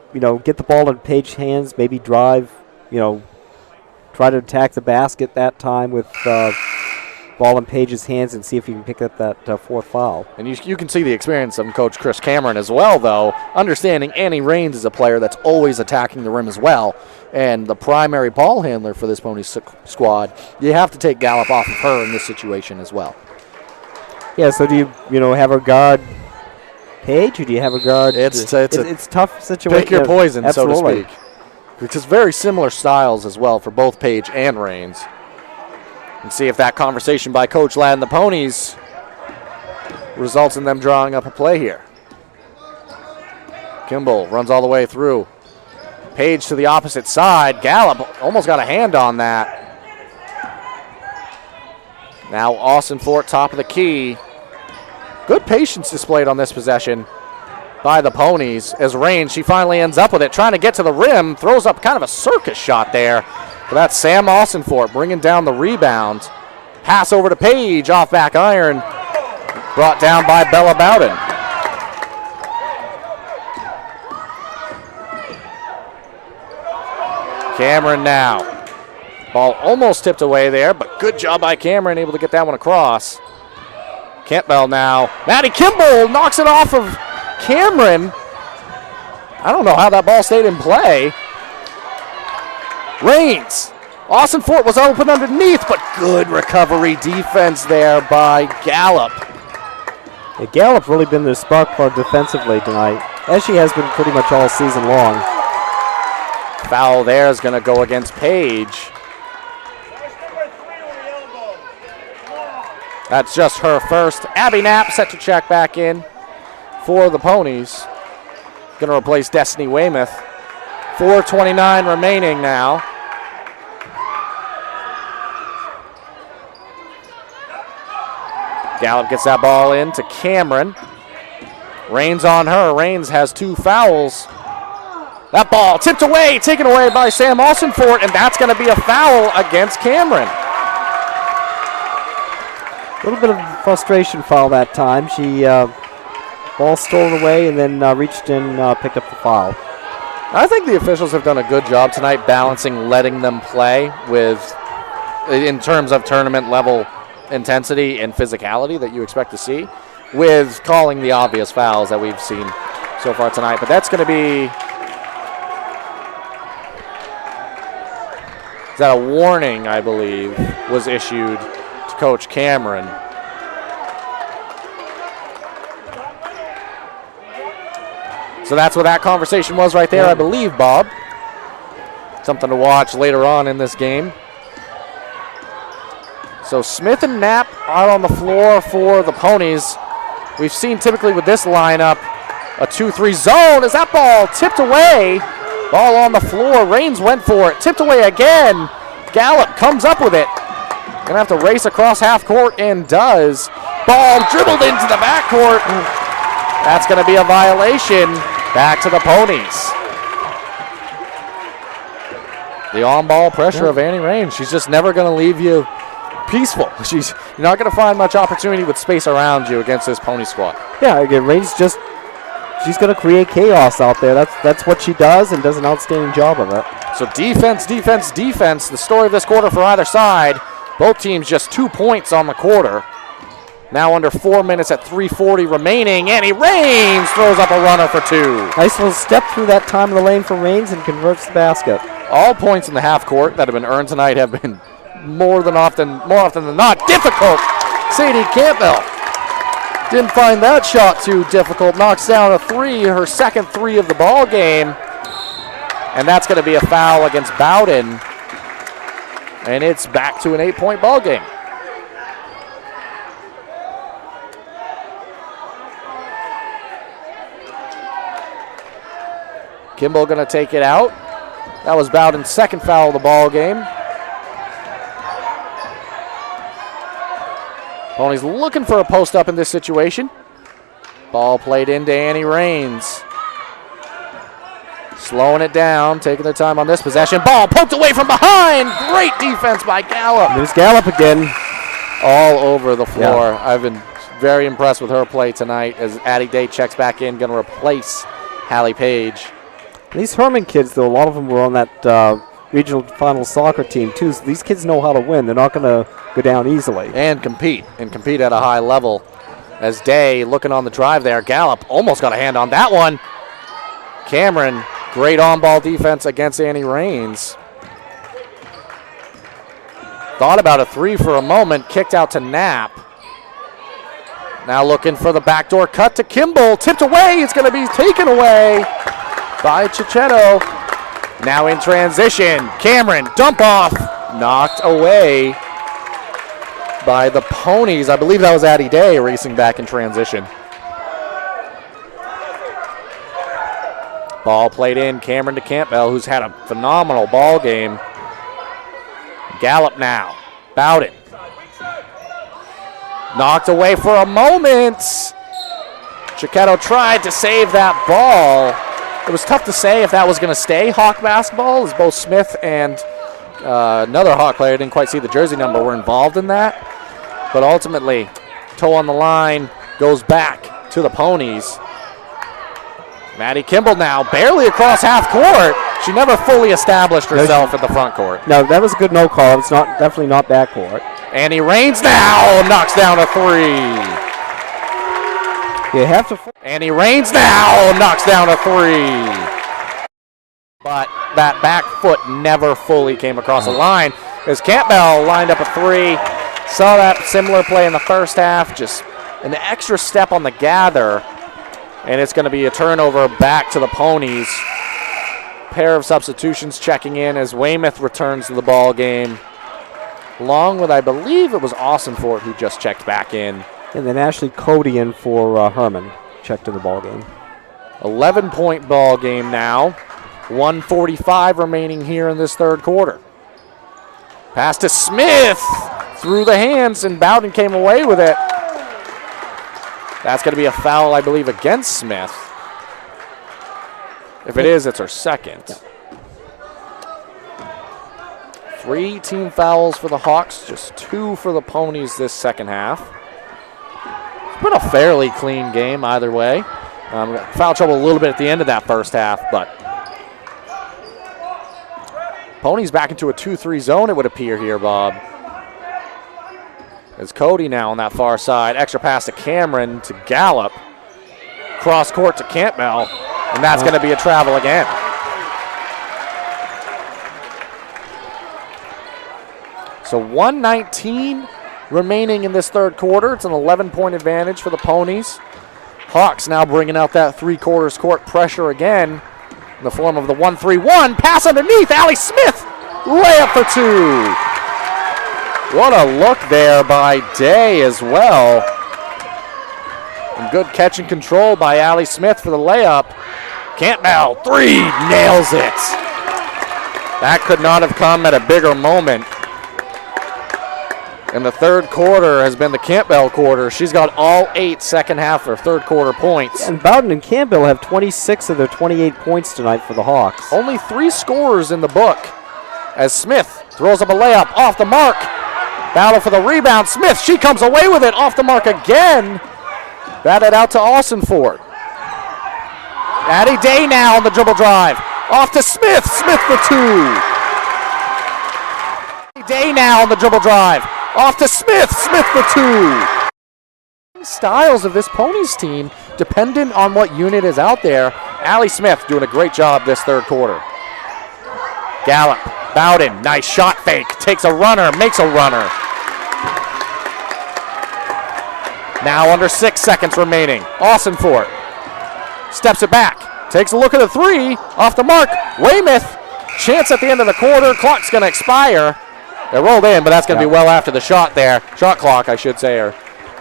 get the ball in Page's hands, maybe drive, try to attack the basket that time with ball in Page's hands and see if you can pick up that fourth foul. And you can see the experience of Coach Chris Cameron as well, though, understanding Annie Raines is a player that's always attacking the rim as well, and the primary ball handler for this Ponies squad. You have to take Gallup off of her in this situation as well. Yeah, so do you have her guard Page, or do you have her guard? It's a tough situation. Pick your poison, absolutely. so to speak. Which is very similar styles as well for both Page and Raines. And see if that conversation by Coach Ladd and the Ponies results in them drawing up a play here. Kimball runs all the way through. Page to the opposite side. Gallup almost got a hand on that. Now Austin Fort, top of the key. Good patience displayed on this possession by the Ponies as Raines, she finally ends up with it, trying to get to the rim, throws up kind of a circus shot there. But that's Sam Austin Fort bringing down the rebound. Pass over to Page, off back iron. brought down by Bella Bowden. Cameron now. Ball almost tipped away there, but good job by Cameron, able to get that one across. Campbell now. Maddie Kimball knocks it off of Cameron. I don't know how that ball stayed in play. Rains. Austin Fort was open underneath, but good recovery defense there by Gallup. Yeah, Gallup really been the spark plug defensively tonight, as she has been pretty much all season long. Foul there is going to go against Page. That's just her first. Abby Knapp set to check back in for the Ponies. Going to replace Destiny Weymouth. 4:29 remaining now. Gallup gets that ball in to Cameron. Rains on her. Rains has 2 fouls. That ball tipped away, taken away by Sam Alstonfort, and that's going to be a foul against Cameron. A little bit of frustration foul that time. She ball stolen away and then reached in, picked up the foul. I think the officials have done a good job tonight balancing letting them play with, in terms of tournament level intensity and physicality that you expect to see, with calling the obvious fouls that we've seen so far tonight. But that's going to be, that a warning, I believe, was issued to Coach Cameron. So that's what that conversation was right there, I believe, Bob. Something to watch later on in this game. So Smith and Knapp out on the floor for the Ponies. We've seen typically with this lineup a 2-3 zone. As that ball tipped away, ball on the floor. Rains went for it, tipped away again. Gallup comes up with it. Gonna have to race across half court and does. Ball dribbled into the backcourt. That's gonna be a violation. Back to the Ponies. The on-ball pressure of Annie Rains. She's just never gonna leave you peaceful. You're not going to find much opportunity with space around you against this Pony squad. Yeah, again, Rains she's going to create chaos out there. That's what she does, and does an outstanding job of it. So defense, defense, defense. The story of this quarter for either side. Both teams just 2 points on the quarter. Now under 4 minutes at 3:40 remaining. Annie Rains throws up a runner for 2. Nice little step through that time in the lane for Rains and converts the basket. All points in the half court that have been earned tonight have been more often than not difficult. Sadie Campbell didn't find that shot too difficult. Knocks down a 3, her second 3 of the ball game. And that's going to be a foul against Bowden. And it's back to an 8-point ball game. Kimball going to take it out. That was Bowden's second foul of the ball game. Ponies looking for a post up in this situation. Ball played into Annie Rains. Slowing it down, taking their time on this possession. Ball poked away from behind. Great defense by Gallup. There's Gallup again. All over the floor. Yeah. I've been very impressed with her play tonight as Addie Day checks back in, going to replace Hallie Page. These Hermon kids, though, a lot of them were on that regional final soccer team, too. So these kids know how to win. They're not going to go down easily. And compete at a high level. As Day looking on the drive there. Gallup almost got a hand on that one. Cameron, great on-ball defense against Annie Rains. Thought about a 3 for a moment, kicked out to Knapp. Now looking for the backdoor cut to Kimball. Tipped away, it's going to be taken away by Cicchetto. Now in transition, Cameron, dump off, knocked away by the Ponies. I believe that was Addie Day racing back in transition. Ball played in, Cameron to Campbell, who's had a phenomenal ball game. Gallup now, Bowden. Knocked away for a moment. Cicchetto tried to save that ball. It was tough to say if that was going to stay Hawk basketball, as both Smith and another Hawk player, didn't quite see the jersey number, were involved in that. But ultimately, toe on the line, goes back to the Ponies. Maddie Kimball now barely across half court. She never fully established herself in the front court. No, that was a good no call. It's definitely not back court. Annie Raines now knocks down a three. You have to. Annie Raines now knocks down a three. But that back foot never fully came across the line as Campbell lined up a three. Saw that similar play in the first half, just an extra step on the gather, and it's going to be a turnover back to the Ponies. Pair of substitutions checking in as Weymouth returns to the ball game, along with, I believe it was Austinfort who just checked back in. And then Ashley Cody in for Hermon checked in the ball game. 11-point ball game now. 1:45 remaining here in this third quarter. Pass to Smith through the hands, and Bowden came away with it. That's going to be a foul, I believe, against Smith. If it is, it's her second. 3 team fouls for the Hawks, just 2 for the Ponies this second half. It's been a fairly clean game either way. Foul trouble a little bit at the end of that first half, but Ponies back into a 2-3 zone, it would appear here, Bob. It's Cody now on that far side. Extra pass to Cameron to Gallup. Cross court to Campbell, and that's going to be a travel again. So 1:19 remaining in this third quarter. It's an 11-point advantage for the Ponies. Hawks now bringing out that three-quarters court pressure again in the form of the 1-3-1. Pass underneath. Allie Smith. Layup for 2. What a look there by Day as well. And good catch and control by Allie Smith for the layup. Campbell, 3, nails it. That could not have come at a bigger moment. And the third quarter has been the Campbell quarter. She's got all 8 second half or third quarter points. And Bowden and Campbell have 26 of their 28 points tonight for the Hawks. Only 3 scorers in the book as Smith throws up a layup off the mark. Battle for the rebound. Smith, she comes away with it off the mark again. Batted out to Austinfort. Addie Day now on the dribble drive. Off to Smith. Smith for 2. Addie Day now on the dribble drive. Off to Smith. Smith for 2. Styles of this Ponies team, dependent on what unit is out there. Allie Smith doing a great job this third quarter. Gallup, Bowden, nice shot fake. Takes a runner, makes a runner. Now under 6 seconds remaining. Austinfort steps it back. Takes a look at the 3. Off the mark. Weymouth. Chance at the end of the quarter. Clock's going to expire. They rolled in, but that's going to be well after the shot there. Shot clock, I should say. Or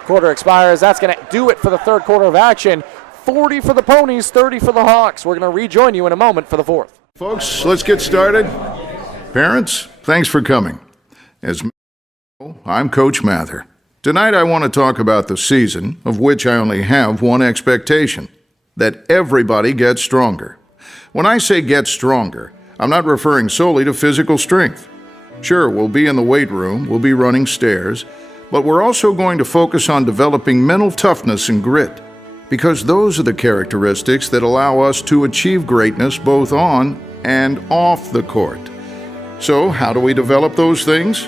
quarter expires. That's going to do it for the third quarter of action. 40 for the Ponies, 30 for the Hawks. We're going to rejoin you in a moment for the fourth. Folks, let's get started. Parents, thanks for coming. As you know, I'm Coach Mather. Tonight I want to talk about the season, of which I only have one expectation, that everybody gets stronger. When I say get stronger, I'm not referring solely to physical strength. Sure, we'll be in the weight room, we'll be running stairs, but we're also going to focus on developing mental toughness and grit, because those are the characteristics that allow us to achieve greatness both on and off the court. So, how do we develop those things?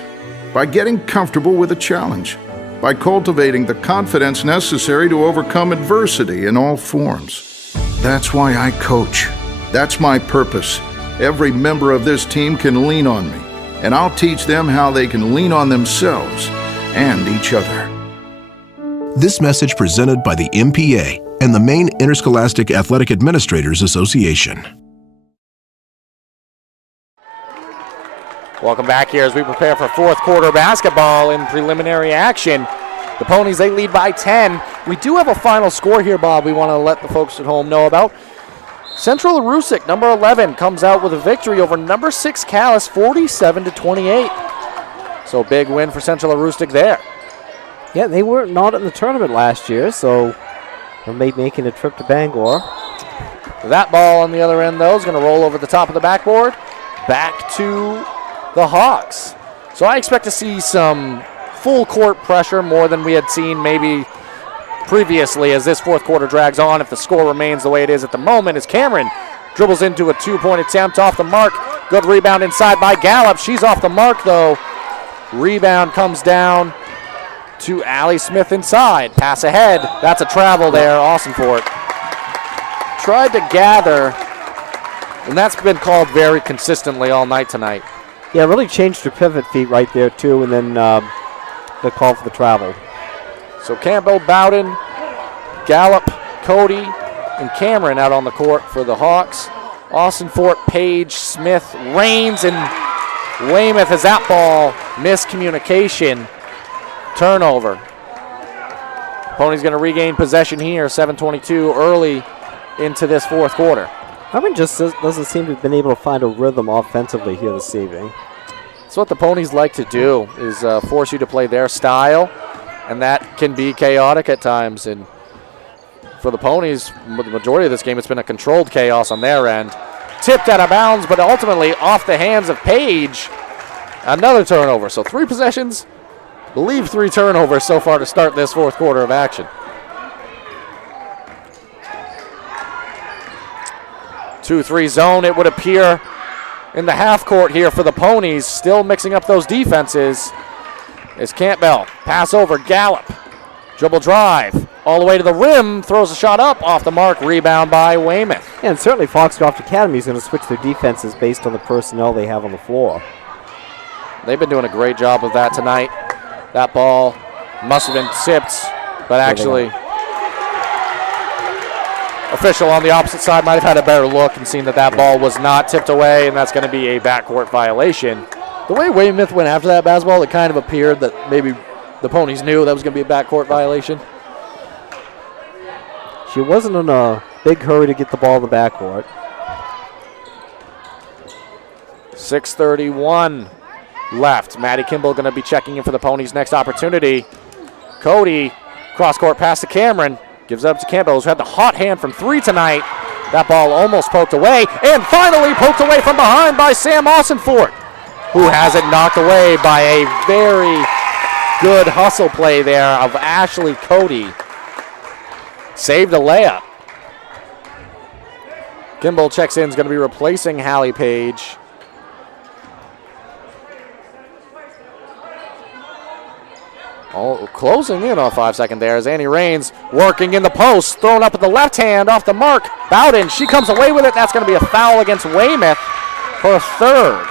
By getting comfortable with a challenge, by cultivating the confidence necessary to overcome adversity in all forms. That's why I coach. That's my purpose. Every member of this team can lean on me, and I'll teach them how they can lean on themselves and each other. This message presented by the MPA and the Maine Interscholastic Athletic Administrators Association. Welcome back here as we prepare for fourth quarter basketball in preliminary action. The Ponies, they lead by 10. We do have a final score here, Bob, we want to let the folks at home know about. Central Aroostook, number 11, comes out with a victory over number 6 Calais, 47-28. So big win for Central Aroostook there. Yeah, they were not in the tournament last year, so they're making a trip to Bangor. That ball on the other end, though, is going to roll over the top of the backboard. Back to the Hawks. So I expect to see some full court pressure, more than we had seen maybe previously as this fourth quarter drags on. If the score remains the way it is at the moment, as Cameron dribbles into a two-point attempt off the mark. Good rebound inside by Gallup. She's off the mark, though. Rebound comes down to Allie Smith inside. Pass ahead. That's a travel there. Austin Fort tried to gather, and that's been called very consistently all night tonight. Yeah, really changed her pivot feet right there, too, and then the call for the travel. So Campbell, Bowden, Gallup, Cody, and Cameron out on the court for the Hawks. Austin Fort, Page, Smith, Rains, and Weymouth has that ball. Miscommunication. Turnover. Pony's going to regain possession here. 7:22 early into this fourth quarter. Hermon just doesn't seem to have been able to find a rhythm offensively here this evening. That's what the Ponies like to do, is force you to play their style, and that can be chaotic at times. And for the Ponies, the majority of this game, it's been a controlled chaos on their end. Tipped out of bounds, but ultimately off the hands of Page. Another turnover. So 3 possessions, I believe 3 turnovers so far to start this fourth quarter of action. 2-3 zone, it would appear, in the half court here for the Ponies. Still mixing up those defenses is Campbell. Pass over, Gallup. Dribble drive. All the way to the rim, throws a shot up, off the mark, rebound by Weymouth. Yeah, and certainly Foxcroft Academy is going to switch their defenses based on the personnel they have on the floor. They've been doing a great job of that tonight. That ball must have been tipped, but actually, official on the opposite side might have had a better look and seen that that ball was not tipped away, and that's going to be a backcourt violation. The way Weymouth went after that basketball, it kind of appeared that maybe the Ponies knew that was going to be a backcourt violation. She wasn't in a big hurry to get the ball in the backcourt. 6:31 left. Maddie Kimball going to be checking in for the Ponies' next opportunity. Cody, cross-court pass to Cameron. Gives it up to Campbell, who's had the hot hand from 3 tonight. That ball almost poked away, and finally poked away from behind by Sam Austinfort, who has it knocked away by a very good hustle play there of Ashley Cody. Saved a layup. Kimball checks in, is going to be replacing Hallie Page. Oh, closing in on 5 second there is Annie Rains working in the post, thrown up at the left hand off the mark. Bowden, she comes away with it. That's going to be a foul against Weymouth for a third.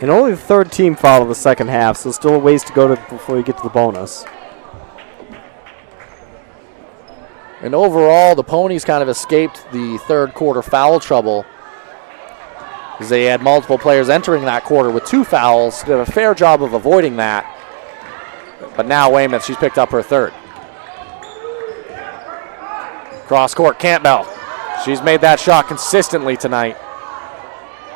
And only the third team foul of the second half, so still a ways to go before you get to the bonus. And overall, the Ponies kind of escaped the third quarter foul trouble, as they had multiple players entering that quarter with 2 fouls. Did a fair job of avoiding that. But now Weymouth, she's picked up her third. Cross court, Campbell. She's made that shot consistently tonight.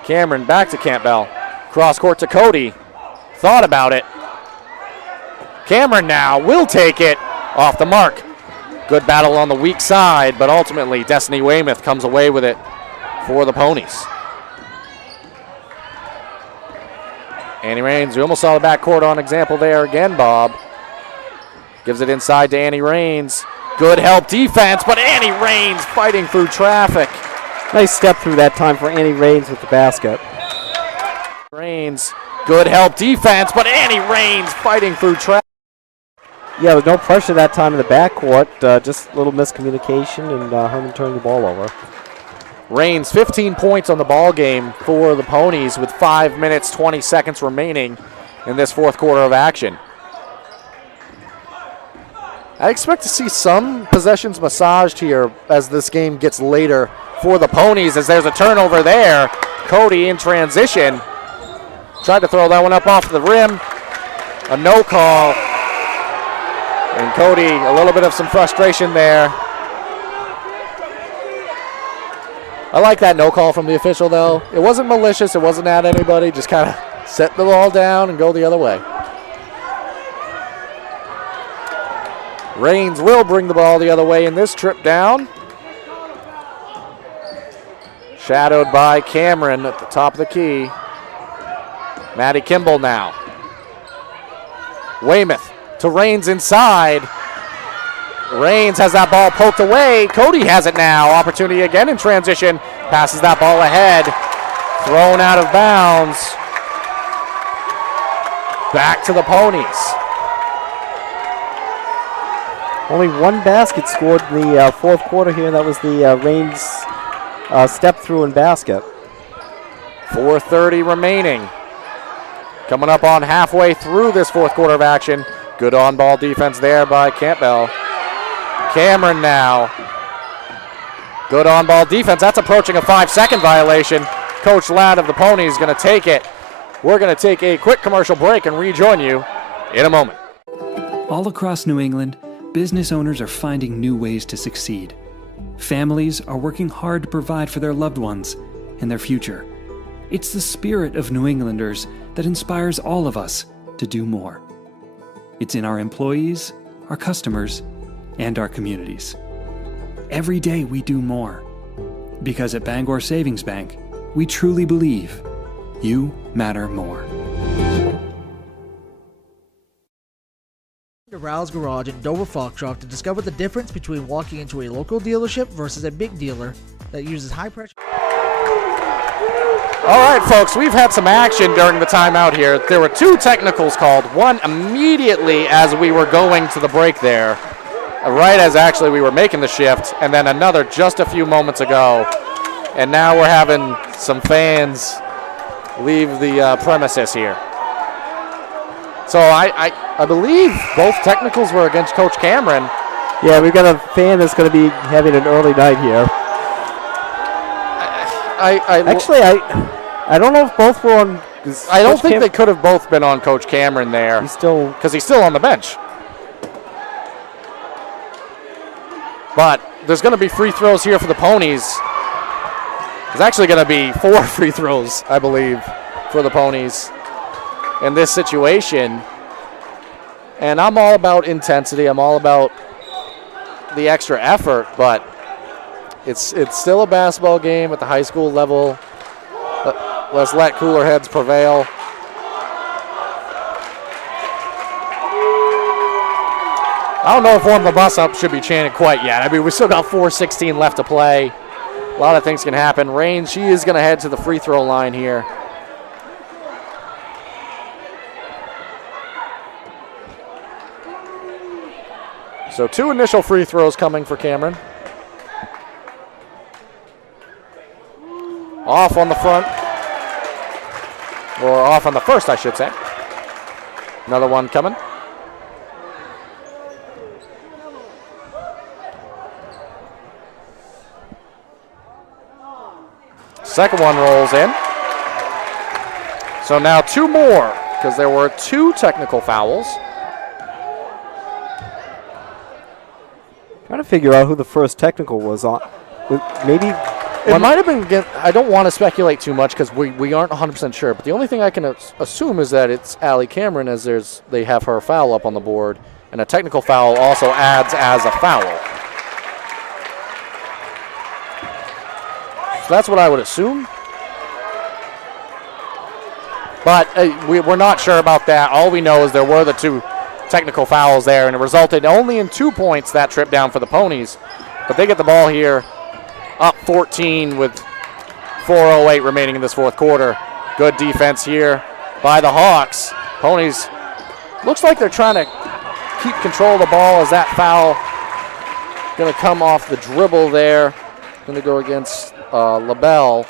Cameron back to Campbell. Cross court to Cody. Thought about it. Cameron now will take it off the mark. Good battle on the weak side, but ultimately Destiny Weymouth comes away with it for the Ponies. Annie Rains, we almost saw the backcourt on example there again, Bob. Gives it inside to Annie Rains. Good help defense, but Annie Rains fighting through traffic. Nice step through that time for Annie Rains with the basket. Rains, good help defense, but Annie Rains fighting through traffic. Yeah, with no pressure that time in the backcourt, just a little miscommunication, and Hermon turned the ball over. Rains, 15 points on the ball game for the Ponies with 5 minutes, 20 seconds remaining in this fourth quarter of action. I expect to see some possessions massaged here as this game gets later for the Ponies, as there's a turnover there. Cody in transition. Tried to throw that one up off the rim. A no call. And Cody, a little bit of some frustration there. I like that no call from the official, though. It wasn't malicious. It wasn't at anybody. Just kind of set the ball down and go the other way. Rains will bring the ball the other way in this trip down. Shadowed by Cameron at the top of the key. Maddie Kimball now. Weymouth to to Raines inside. Raines has that ball poked away. Cody has it now. Opportunity again in transition. Passes that ball ahead. Thrown out of bounds. Back to the Ponies. Only one basket scored in the fourth quarter here, and that was the Raines step through and basket. 4:30 remaining. Coming up on halfway through this fourth quarter of action. Good on-ball defense there by Campbell. Cameron now. Good on-ball defense. That's approaching a 5-second violation. Coach Ladd of the Ponies going to take it. We're going to take a quick commercial break and rejoin you in a moment. All across New England, business owners are finding new ways to succeed. Families are working hard to provide for their loved ones and their future. It's the spirit of New Englanders that inspires all of us to do more. It's in our employees, our customers, and our communities. Every day we do more. Because at Bangor Savings Bank, we truly believe you matter more. To Rouse Garage in Dover Foxcroft to discover the difference between walking into a local dealership versus a big dealer that uses high pressure. All right, folks, we've had some action during the timeout here. There were 2 technicals called, one immediately as we were going to the break there, right as actually we were making the shift, and then another just a few moments ago. And now we're having some fans leave the premises here. So I believe both technicals were against Coach Cameron. Yeah, we've got a fan that's going to be having an early night here. I don't know if both were on. I don't think they could have both been on Coach Cameron there. Because he's still on the bench. But there's going to be free throws here for the Ponies. There's actually going to be 4 free throws, I believe, for the Ponies in this situation. And I'm all about intensity. I'm all about the extra effort, but it's still a basketball game at the high school level. Let's let cooler heads prevail. I don't know if Warm the Bus Up should be chanted quite yet. I mean, we still got 4:16 left to play. A lot of things can happen. Rain, she is going to head to the free throw line here. So 2 initial free throws coming for Cameron. Off on the front. Or off on the first, I should say. Another one coming. Second one rolls in. So now 2 more, because there were 2 technical fouls. Trying to figure out who the first technical was on. Maybe it might have been. I don't want to speculate too much because we aren't 100% sure. But the only thing I can assume is that it's Allie Cameron, as they have her foul up on the board, and a technical foul also adds as a foul. So that's what I would assume. But we're not sure about that. All we know is there were the 2 technical fouls there, and it resulted only in 2 points that trip down for the Ponies. But they get the ball here, up 14 with 4:08 remaining in this fourth quarter. Good defense here by the Hawks. Ponies, looks like they're trying to keep control of the ball as that foul going to come off the dribble there. Going to go against LaBelle.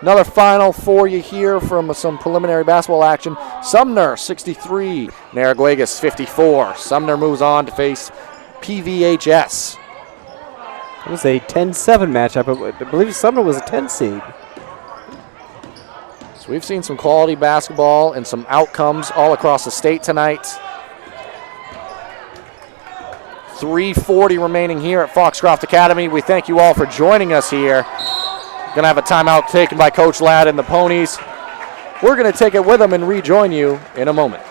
Another final for you here from some preliminary basketball action. Sumner, 63. Narraguegas, 54. Sumner moves on to face PVHS. It was a 10-7 matchup. I believe Sumner was a 10 seed. So we've seen some quality basketball and some outcomes all across the state tonight. 3:40 remaining here at Foxcroft Academy. We thank you all for joining us here. Going to have a timeout taken by Coach Ladd and the Ponies. We're going to take it with them and rejoin you in a moment.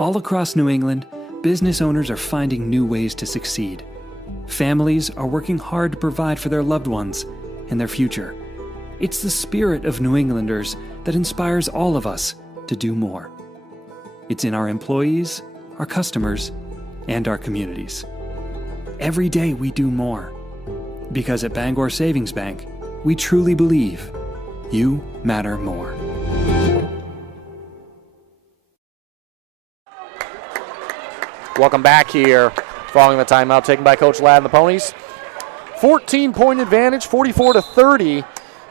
All across New England, business owners are finding new ways to succeed. Families are working hard to provide for their loved ones and their future. It's the spirit of New Englanders that inspires all of us to do more. It's in our employees, our customers, and our communities. Every day we do more. Because at Bangor Savings Bank, we truly believe you matter more. Welcome back here following the timeout taken by Coach Ladd and the Ponies. 14-point advantage, 44-30.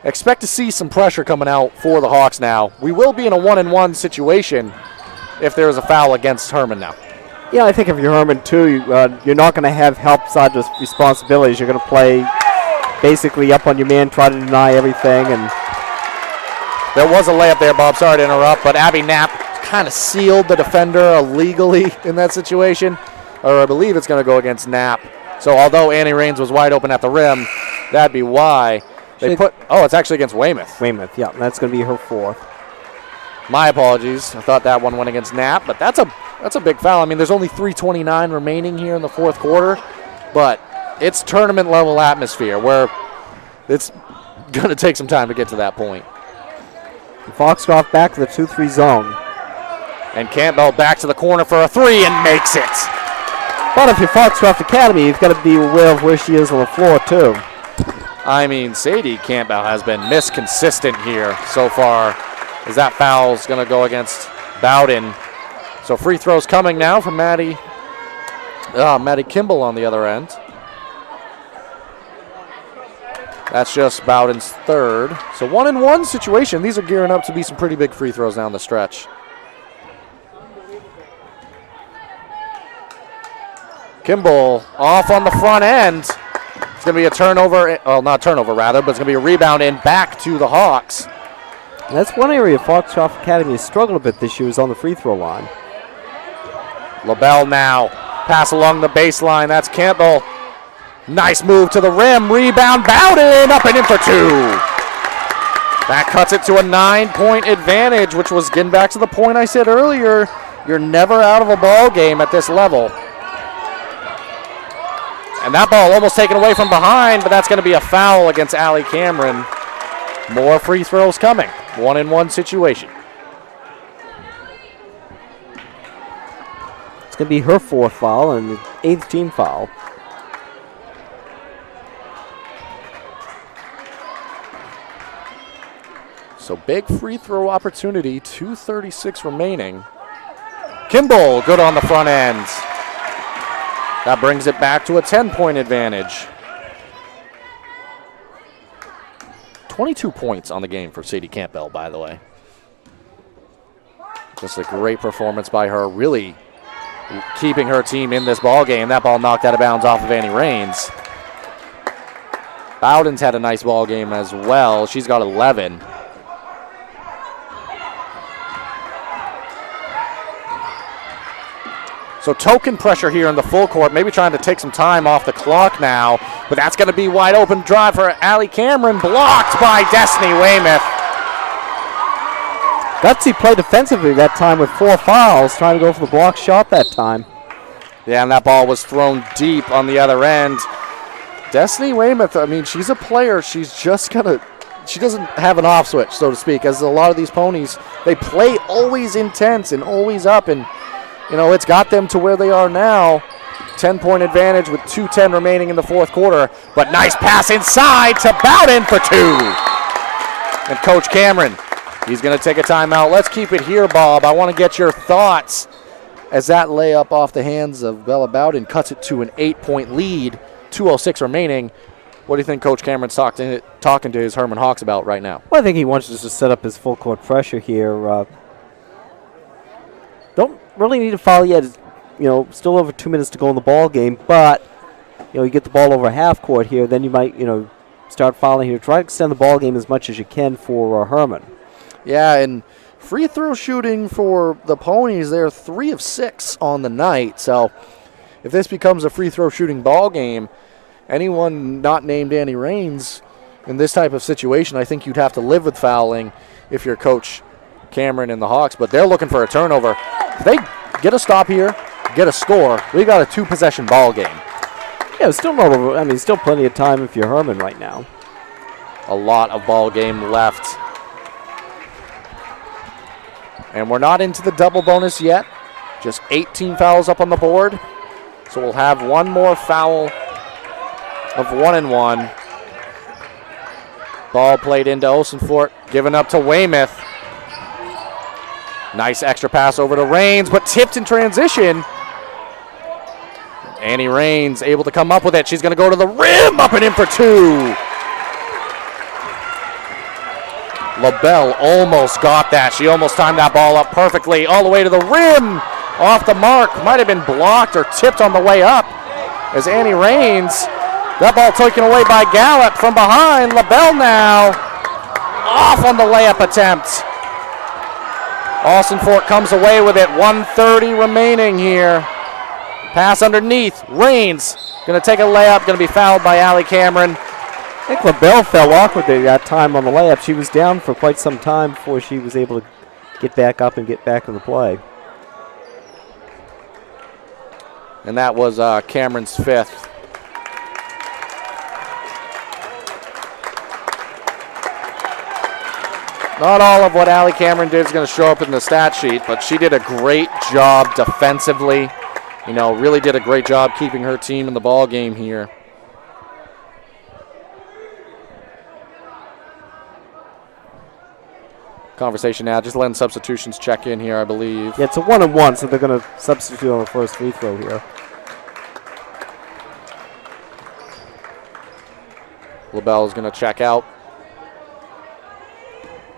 Expect to see some pressure coming out for the Hawks now. We will be in a 1-1 situation if there is a foul against Hermon now. Yeah, I think if you're Hermon too, you're not going to have help side responsibilities. You're going to play basically up on your man, try to deny everything. And there was a layup there, Bob. Sorry to interrupt, but Abby Knapp kind of sealed the defender illegally in that situation, or I believe it's going to go against Knapp. So although Annie Raines was wide open at the rim, that'd be why they put. Oh, it's actually against Weymouth. Weymouth, yeah, that's going to be her fourth. My apologies. I thought that one went against Knapp, but that's a big foul. I mean, there's only 3:29 remaining here in the fourth quarter, but it's tournament level atmosphere where it's going to take some time to get to that point. Foxcroft back to the 2-3 zone. And Campbell back to the corner for a three and makes it. But if you're Foxcroft Academy, you've got to be aware of where she is on the floor, too. I mean, Sadie Campbell has been misconsistent here so far, as that foul's going to go against Bowden. So free throws coming now from Maddie Kimball on the other end. That's just Bowden's third. So 1-1 situation. These are gearing up to be some pretty big free throws down the stretch. Kimball off on the front end. It's going to be a turnover, well, not turnover rather, but it's going to be a rebound and back to the Hawks. And that's one area Foxcroft Academy has struggled a bit this year is on the free throw line. LaBelle now, pass along the baseline. That's Campbell. Nice move to the rim. Rebound, Bowden up and in for two. That cuts it to a 9-point advantage, which was getting back to the point I said earlier. You're never out of a ball game at this level. And that ball almost taken away from behind, but that's going to be a foul against Allie Cameron. More free throws coming. 1-1 situation. It's going to be her fourth foul and the 8th team foul. So big free throw opportunity, 2:36 remaining. Kimball, good on the front end. That brings it back to a 10-point advantage. 22 points on the game for Sadie Campbell, by the way. Just a great performance by her, really keeping her team in this ball game. That ball knocked out of bounds off of Annie Raines. Bowden's had a nice ball game as well. She's got 11. So token pressure here in the full court, maybe trying to take some time off the clock now, but that's going to be wide open drive for Allie Cameron, blocked by Destiny Weymouth. Gutsy played defensively that time with 4 fouls, trying to go for the block shot that time. Yeah, and that ball was thrown deep on the other end. Destiny Weymouth, I mean, she's a player. She's just she doesn't have an off switch, so to speak, as a lot of these ponies, they play always intense and always up, and you know, it's got them to where they are now. 10-point advantage with 2:10 remaining in the fourth quarter. But nice pass inside to Bowden for 2. And Coach Cameron, he's going to take a timeout. Let's keep it here, Bob. I want to get your thoughts as that layup off the hands of Bella Bowden cuts it to an 8-point lead. 2:06 remaining. What do you think Coach Cameron's talking to his Hermon Hawks about right now? Well, I think he wants us to set up his full court pressure here. Don't really need a foul yet. You know, still over 2 minutes to go in the ball game, but you know, you get the ball over half court here, then you might, you know, start fouling here. Try to extend the ball game as much as you can for Hermon. Yeah, and free throw shooting for the Ponies, they're 3 of 6 on the night. So if this becomes a free throw shooting ball game, anyone not named Annie Raines in this type of situation, I think you'd have to live with fouling if you're Coach Cameron and the Hawks, but they're looking for a turnover. If they get a stop here, get a score, we got a 2-possession ball game. Yeah, still still plenty of time if you're Hermon right now. A lot of ball game left. And we're not into the double bonus yet. Just 18 fouls up on the board. So we'll have one more foul of 1-1. Ball played into Osenfort, given up to Weymouth. Nice extra pass over to Rains, but tipped in transition. Annie Rains able to come up with it. She's going to go to the rim, up and in for two. LaBelle almost got that. She almost timed that ball up perfectly all the way to the rim. Off the mark. Might have been blocked or tipped on the way up as Annie Rains. That ball taken away by Gallup from behind. LaBelle now off on the layup attempt. Osenfort comes away with it. 1:30 remaining here. Pass underneath. Rains going to take a layup. Going to be fouled by Allie Cameron. I think LaBelle fell awkwardly that time on the layup. She was down for quite some time before she was able to get back up and get back in the play. And that was Cameron's fifth. Not all of what Allie Cameron did is going to show up in the stat sheet, but she did a great job defensively. You know, really did a great job keeping her team in the ball game here. Conversation now, just letting substitutions check in here, I believe. Yeah, it's a 1-1, so they're going to substitute on the first free throw here. LaBelle is going to check out.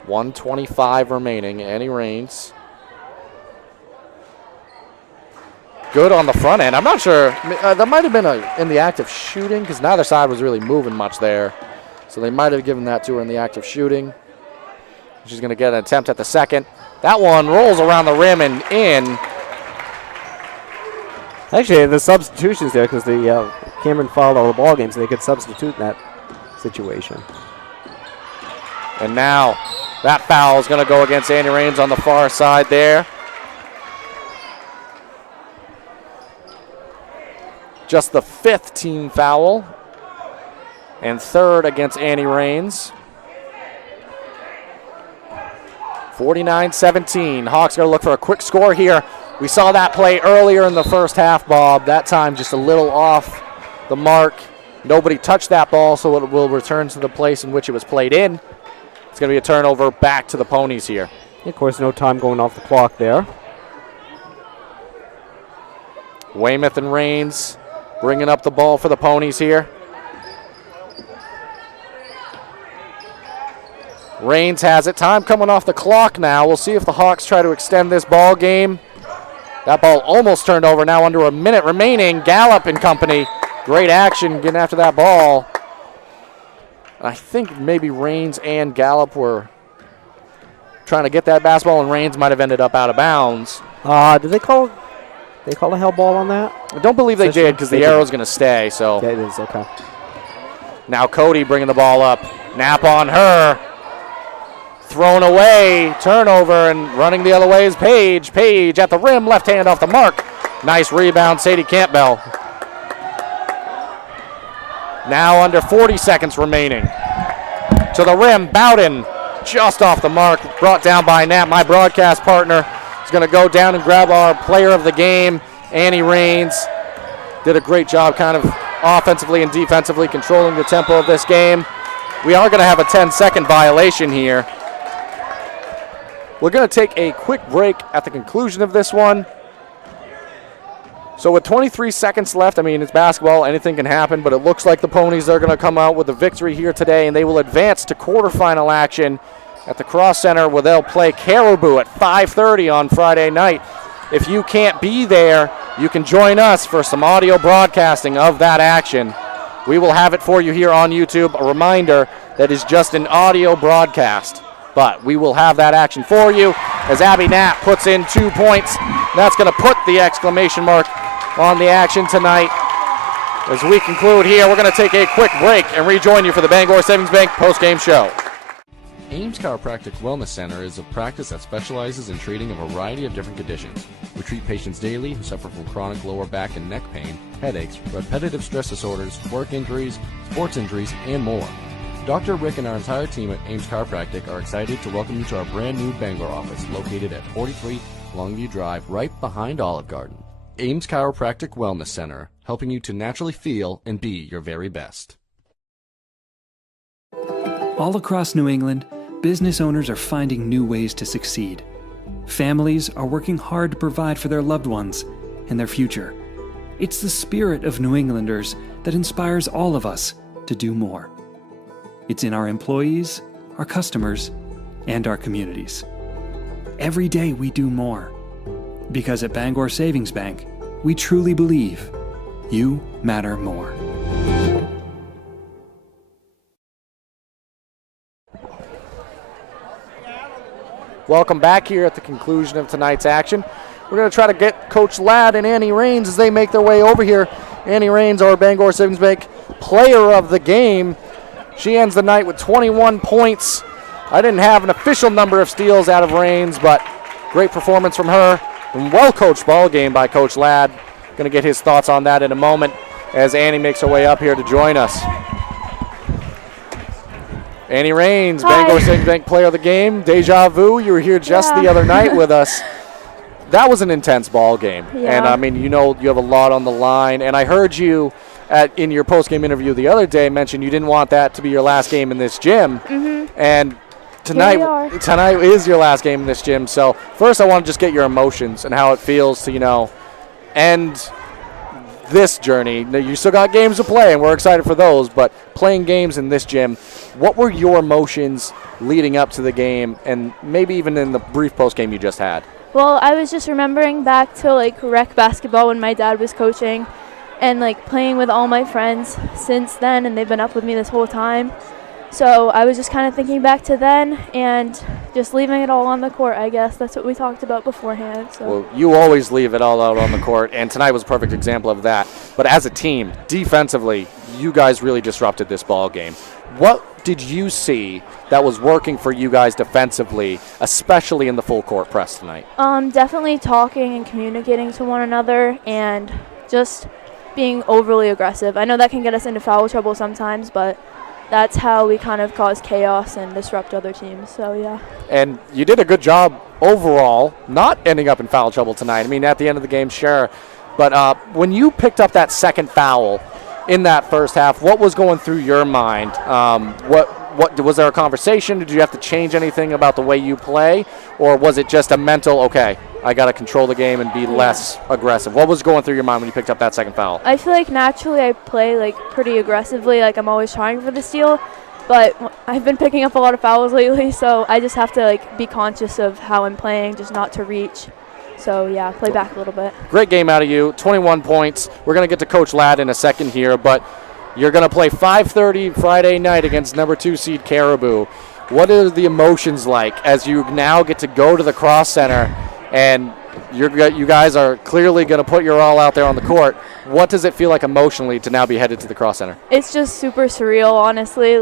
1:25 remaining. Annie Rains. Good on the front end. I'm not sure. That might have been in the act of shooting because neither side was really moving much there. So they might have given that to her in the act of shooting. She's going to get an attempt at the second. That one rolls around the rim and in. Actually, the substitutions there because the Cameron fouled all the ball games, so they could substitute in that situation. And now that foul is going to go against Annie Rains on the far side there. Just the fifth team foul. And third against Annie Rains. 49-17. Hawks going to look for a quick score here. We saw that play earlier in the first half, Bob. That time just a little off the mark. Nobody touched that ball, so it will return to the place in which it was played in. It's going to be a turnover back to the Ponies here. Of course, no time going off the clock there. Weymouth and Rains bringing up the ball for the Ponies here. Rains has it. Time coming off the clock now. We'll see if the Hawks try to extend this ball game. That ball almost turned over. Now under a minute remaining. Gallup and company. Great action getting after that ball. I think maybe Rains and Gallup were trying to get that basketball, and Rains might have ended up out of bounds. Did they call a hell ball on that? I don't believe they did because the arrow's going to stay. So yeah, it is, okay. Now Cody bringing the ball up. Nap on her. Thrown away. Turnover, and running the other way is Page. Page at the rim. Left hand off the mark. Nice rebound, Sadie Campbell. Now under 40 seconds remaining. To the rim, Bowden just off the mark. Brought down by Nat, my broadcast partner. Is going to go down and grab our player of the game, Annie Rains. Did a great job kind of offensively and defensively controlling the tempo of this game. We are going to have a 10-second violation here. We're going to take a quick break at the conclusion of this one. So with 23 seconds left, I mean, it's basketball, anything can happen, but it looks like the Ponies are going to come out with a victory here today, and they will advance to quarterfinal action at the Cross Center, where they'll play Caribou at 5:30 on Friday night. If you can't be there, you can join us for some audio broadcasting of that action. We will have it for you here on YouTube. A reminder that is just an audio broadcast, but we will have that action for you as Abby Knapp puts in 2 points. That's going to put the exclamation mark on the action tonight. As we conclude here, we're going to take a quick break and rejoin you for the Bangor Savings Bank post-game show. Ames Chiropractic Wellness Center is a practice that specializes in treating a variety of different conditions. We treat patients daily who suffer from chronic lower back and neck pain, headaches, repetitive stress disorders, work injuries, sports injuries, and more. Dr. Rick and our entire team at Ames Chiropractic are excited to welcome you to our brand new Bangor office located at 43 Longview Drive, right behind Olive Garden. Ames Chiropractic Wellness Center, helping you to naturally feel and be your very best. All across New England, business owners are finding new ways to succeed. Families are working hard to provide for their loved ones and their future. It's the spirit of New Englanders that inspires all of us to do more. It's in our employees, our customers, and our communities. Every day we do more. Because at Bangor Savings Bank, we truly believe you matter more. Welcome back here at the conclusion of tonight's action. We're going to try to get Coach Ladd and Annie Rains as they make their way over here. Annie Rains, our Bangor Savings Bank player of the game. She ends the night with 21 points. I didn't have an official number of steals out of Rains, but great performance from her. And well-coached ball game by Coach Ladd. Going to get his thoughts on that in a moment as Annie makes her way up here to join us. Annie Rains, Bangor Savings Bank player of the game. Deja vu, you were here just the other night with us. That was an intense ball game. Yeah. And, I mean, you know you have a lot on the line. And I heard you in your post-game interview the other day mention you didn't want that to be your last game in this gym. Mm-hmm. And tonight is your last game in this gym. So first I want to just get your emotions and how it feels to, end this journey. Now, you still got games to play, and we're excited for those, but playing games in this gym, what were your emotions leading up to the game and maybe even in the brief post-game you just had? Well, I was just remembering back to rec basketball when my dad was coaching and playing with all my friends since then, and they've been up with me this whole time. So I was just kind of thinking back to then and just leaving it all on the court, I guess. That's what we talked about beforehand. So. Well, you always leave it all out on the court, and tonight was a perfect example of that. But as a team, defensively, you guys really disrupted this ball game. What did you see that was working for you guys defensively, especially in the full court press tonight? Definitely talking and communicating to one another and just being overly aggressive. I know that can get us into foul trouble sometimes, but that's how we kind of cause chaos and disrupt other teams, so yeah. And you did a good job overall, not ending up in foul trouble tonight. I mean, at the end of the game, sure. But when you picked up that second foul in that first half, what was going through your mind? What was there a conversation? Did you have to change anything about the way you play? Or was it just a mental, okay, I got to control the game and be less aggressive? What was going through your mind when you picked up that second foul? I feel like naturally I play pretty aggressively, I'm always trying for the steal, but I've been picking up a lot of fouls lately, so I just have to be conscious of how I'm playing, just not to reach. So yeah, play back a little bit. Great game out of you, 21 points. We're going to get to Coach Ladd in a second here, but you're going to play 5:30 Friday night against number 2 seed Caribou. What are the emotions like as you now get to go to the Cross Center and you guys are clearly going to put your all out there on the court? What does it feel like emotionally to now be headed to the Cross Center? It's just super surreal, honestly.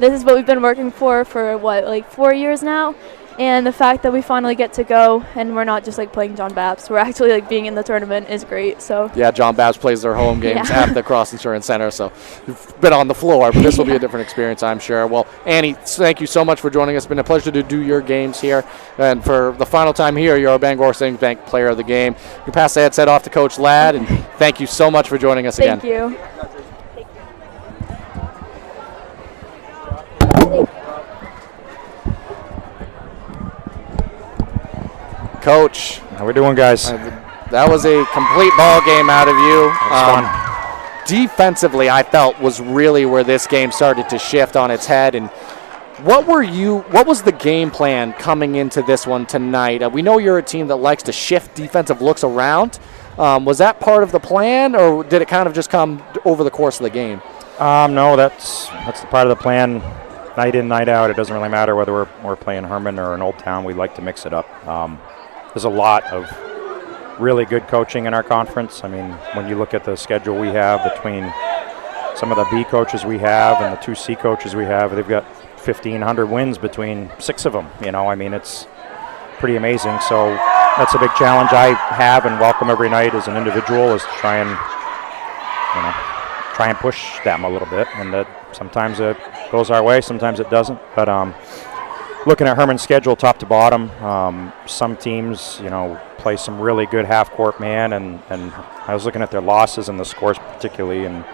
This is what we've been working for 4 years now. And the fact that we finally get to go and we're not just playing John Babs, we're actually being in the tournament is great. So yeah, John Babs plays their home games at the Cross Insurance Center, so you've been on the floor, but this will be a different experience, I'm sure. Well, Annie, thank you so much for joining us. It's been a pleasure to do your games here, and for the final time here, you're our Bangor Savings Bank player of the game. You pass the headset off to Coach Ladd, and thank you so much for joining us again. Thank you. Coach, how we doing, guys? That was a complete ball game out of you. Fun. Defensively, I felt was really where this game started to shift on its head. And what was the game plan coming into this one tonight? We know you're a team that likes to shift defensive looks around. Was that part of the plan, or did it kind of just come over the course of the game? No, that's the part of the plan. Night in, night out. It doesn't really matter whether we're playing Hermon or an Old Town. We like to mix it up. There's a lot of really good coaching in our conference. I mean, when you look at the schedule we have between some of the B coaches we have and the 2C coaches we have, they've got 1,500 wins between 6 of them. I mean, it's pretty amazing. So that's a big challenge I have and welcome every night as an individual, is to try and push them a little bit. And that sometimes it goes our way, sometimes it doesn't. But looking at Hermon's schedule top to bottom, some teams, play some really good half-court man, and I was looking at their losses and the scores particularly, and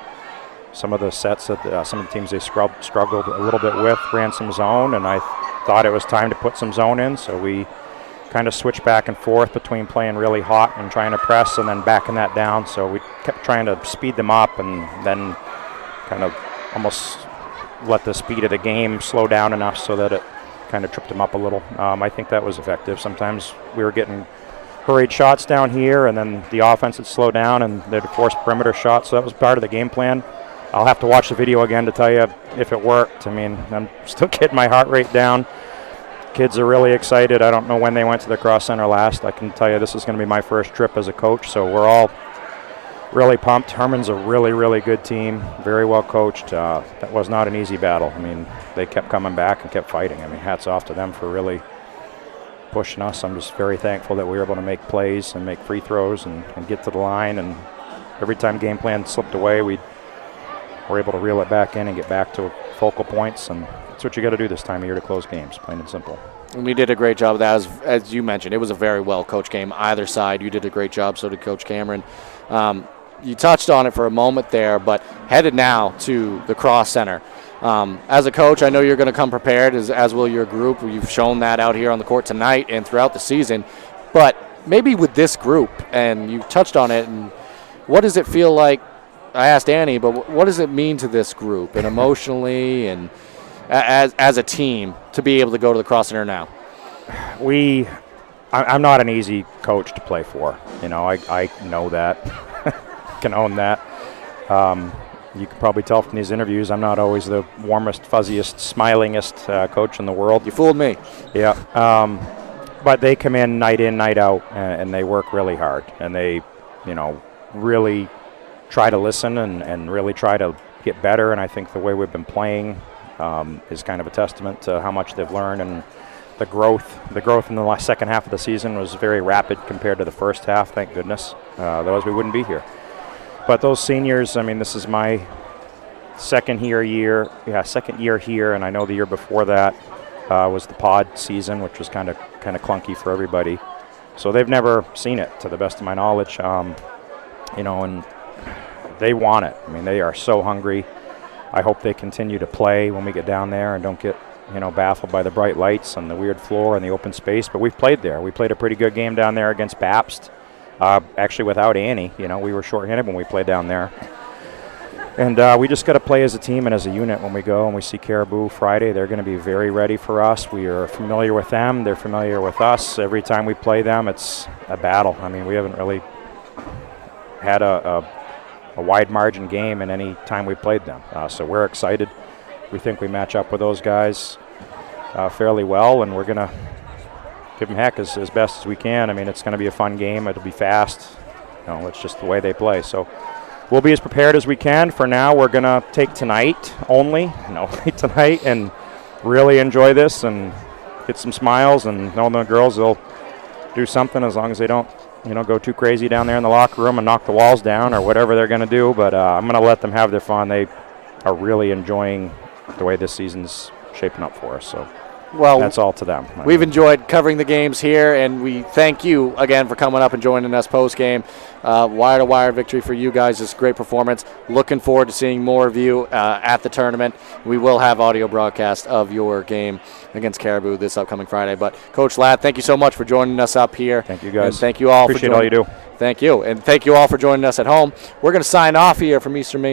some of the sets that some of the teams they struggled a little bit with ran some zone, and I thought it was time to put some zone in, so we kind of switched back and forth between playing really hot and trying to press and then backing that down. So we kept trying to speed them up and then kind of almost let the speed of the game slow down enough so that it kind of tripped them up a little. I think that was effective. Sometimes we were getting hurried shots down here, and then the offense would slow down and they'd force perimeter shots. So that was part of the game plan. I'll have to watch the video again to tell you if it worked. I mean, I'm still getting my heart rate down. Kids are really excited. I don't know when they went to the Cross Center last. I can tell you this is going to be my first trip as a coach, so we're all really pumped. Hermon's a really, really good team, very well coached. That was not an easy battle. I mean, they kept coming back and kept fighting. I mean, hats off to them for really pushing us. I'm just very thankful that we were able to make plays and make free throws and get to the line. And every time game plan slipped away, we were able to reel it back in and get back to focal points. And that's what you got to do this time of year to close games, plain and simple. And we did a great job of that, as you mentioned. It was a very well-coached game, either side. You did a great job, so did Coach Cameron. You touched on it for a moment there, but headed now to the Cross Center. As a coach, I know you're going to come prepared, as will your group. You've shown that out here on the court tonight and throughout the season. But maybe with this group, and you touched on it, and what does it feel like? I asked Annie, but what does it mean to this group, and emotionally and as a team, to be able to go to the Cross Center now? I'm not an easy coach to play for. I know that. Can own that. You can probably tell from these interviews I'm not always the warmest, fuzziest, smilingest coach in the world. You fooled me. Yeah. But they come in, night out, and they work really hard. And they, really try to listen and really try to get better. And I think the way we've been playing is kind of a testament to how much they've learned. And the growth in the second half of the season was very rapid compared to the first half, thank goodness. Otherwise we wouldn't be here. But those seniors, I mean, this is my second year here, and I know the year before that was the pod season, which was kind of clunky for everybody. So they've never seen it, to the best of my knowledge, and they want it. I mean, they are so hungry. I hope they continue to play when we get down there and don't get, baffled by the bright lights and the weird floor and the open space. But we've played there. We played a pretty good game down there against Pabst. Actually, without Annie, we were shorthanded when we played down there. And we just got to play as a team and as a unit when we go and we see Caribou Friday. They're going to be very ready for us. We are familiar with them. They're familiar with us. Every time we play them, it's a battle. I mean, we haven't really had a wide margin game in any time we played them. So we're excited. We think we match up with those guys fairly well, and we're going to give them heck as best as we can. I mean, it's going to be a fun game. It'll be fast. It's just the way they play. So we'll be as prepared as we can. For now, we're going to take tonight and really enjoy this and get some smiles, and know the girls will do something as long as they don't, go too crazy down there in the locker room and knock the walls down or whatever they're going to do. But I'm going to let them have their fun. They are really enjoying the way this season's shaping up for us. So. Well, that's all to them. We've enjoyed covering the games here, and we thank you again for coming up and joining us post-game. Wire-to-wire victory for you guys. It's a great performance. Looking forward to seeing more of you at the tournament. We will have audio broadcast of your game against Caribou this upcoming Friday. But, Coach Ladd, thank you so much for joining us up here. Thank you, guys. And thank you all Appreciate all you do. Thank you. And thank you all for joining us at home. We're going to sign off here from Eastern Maine.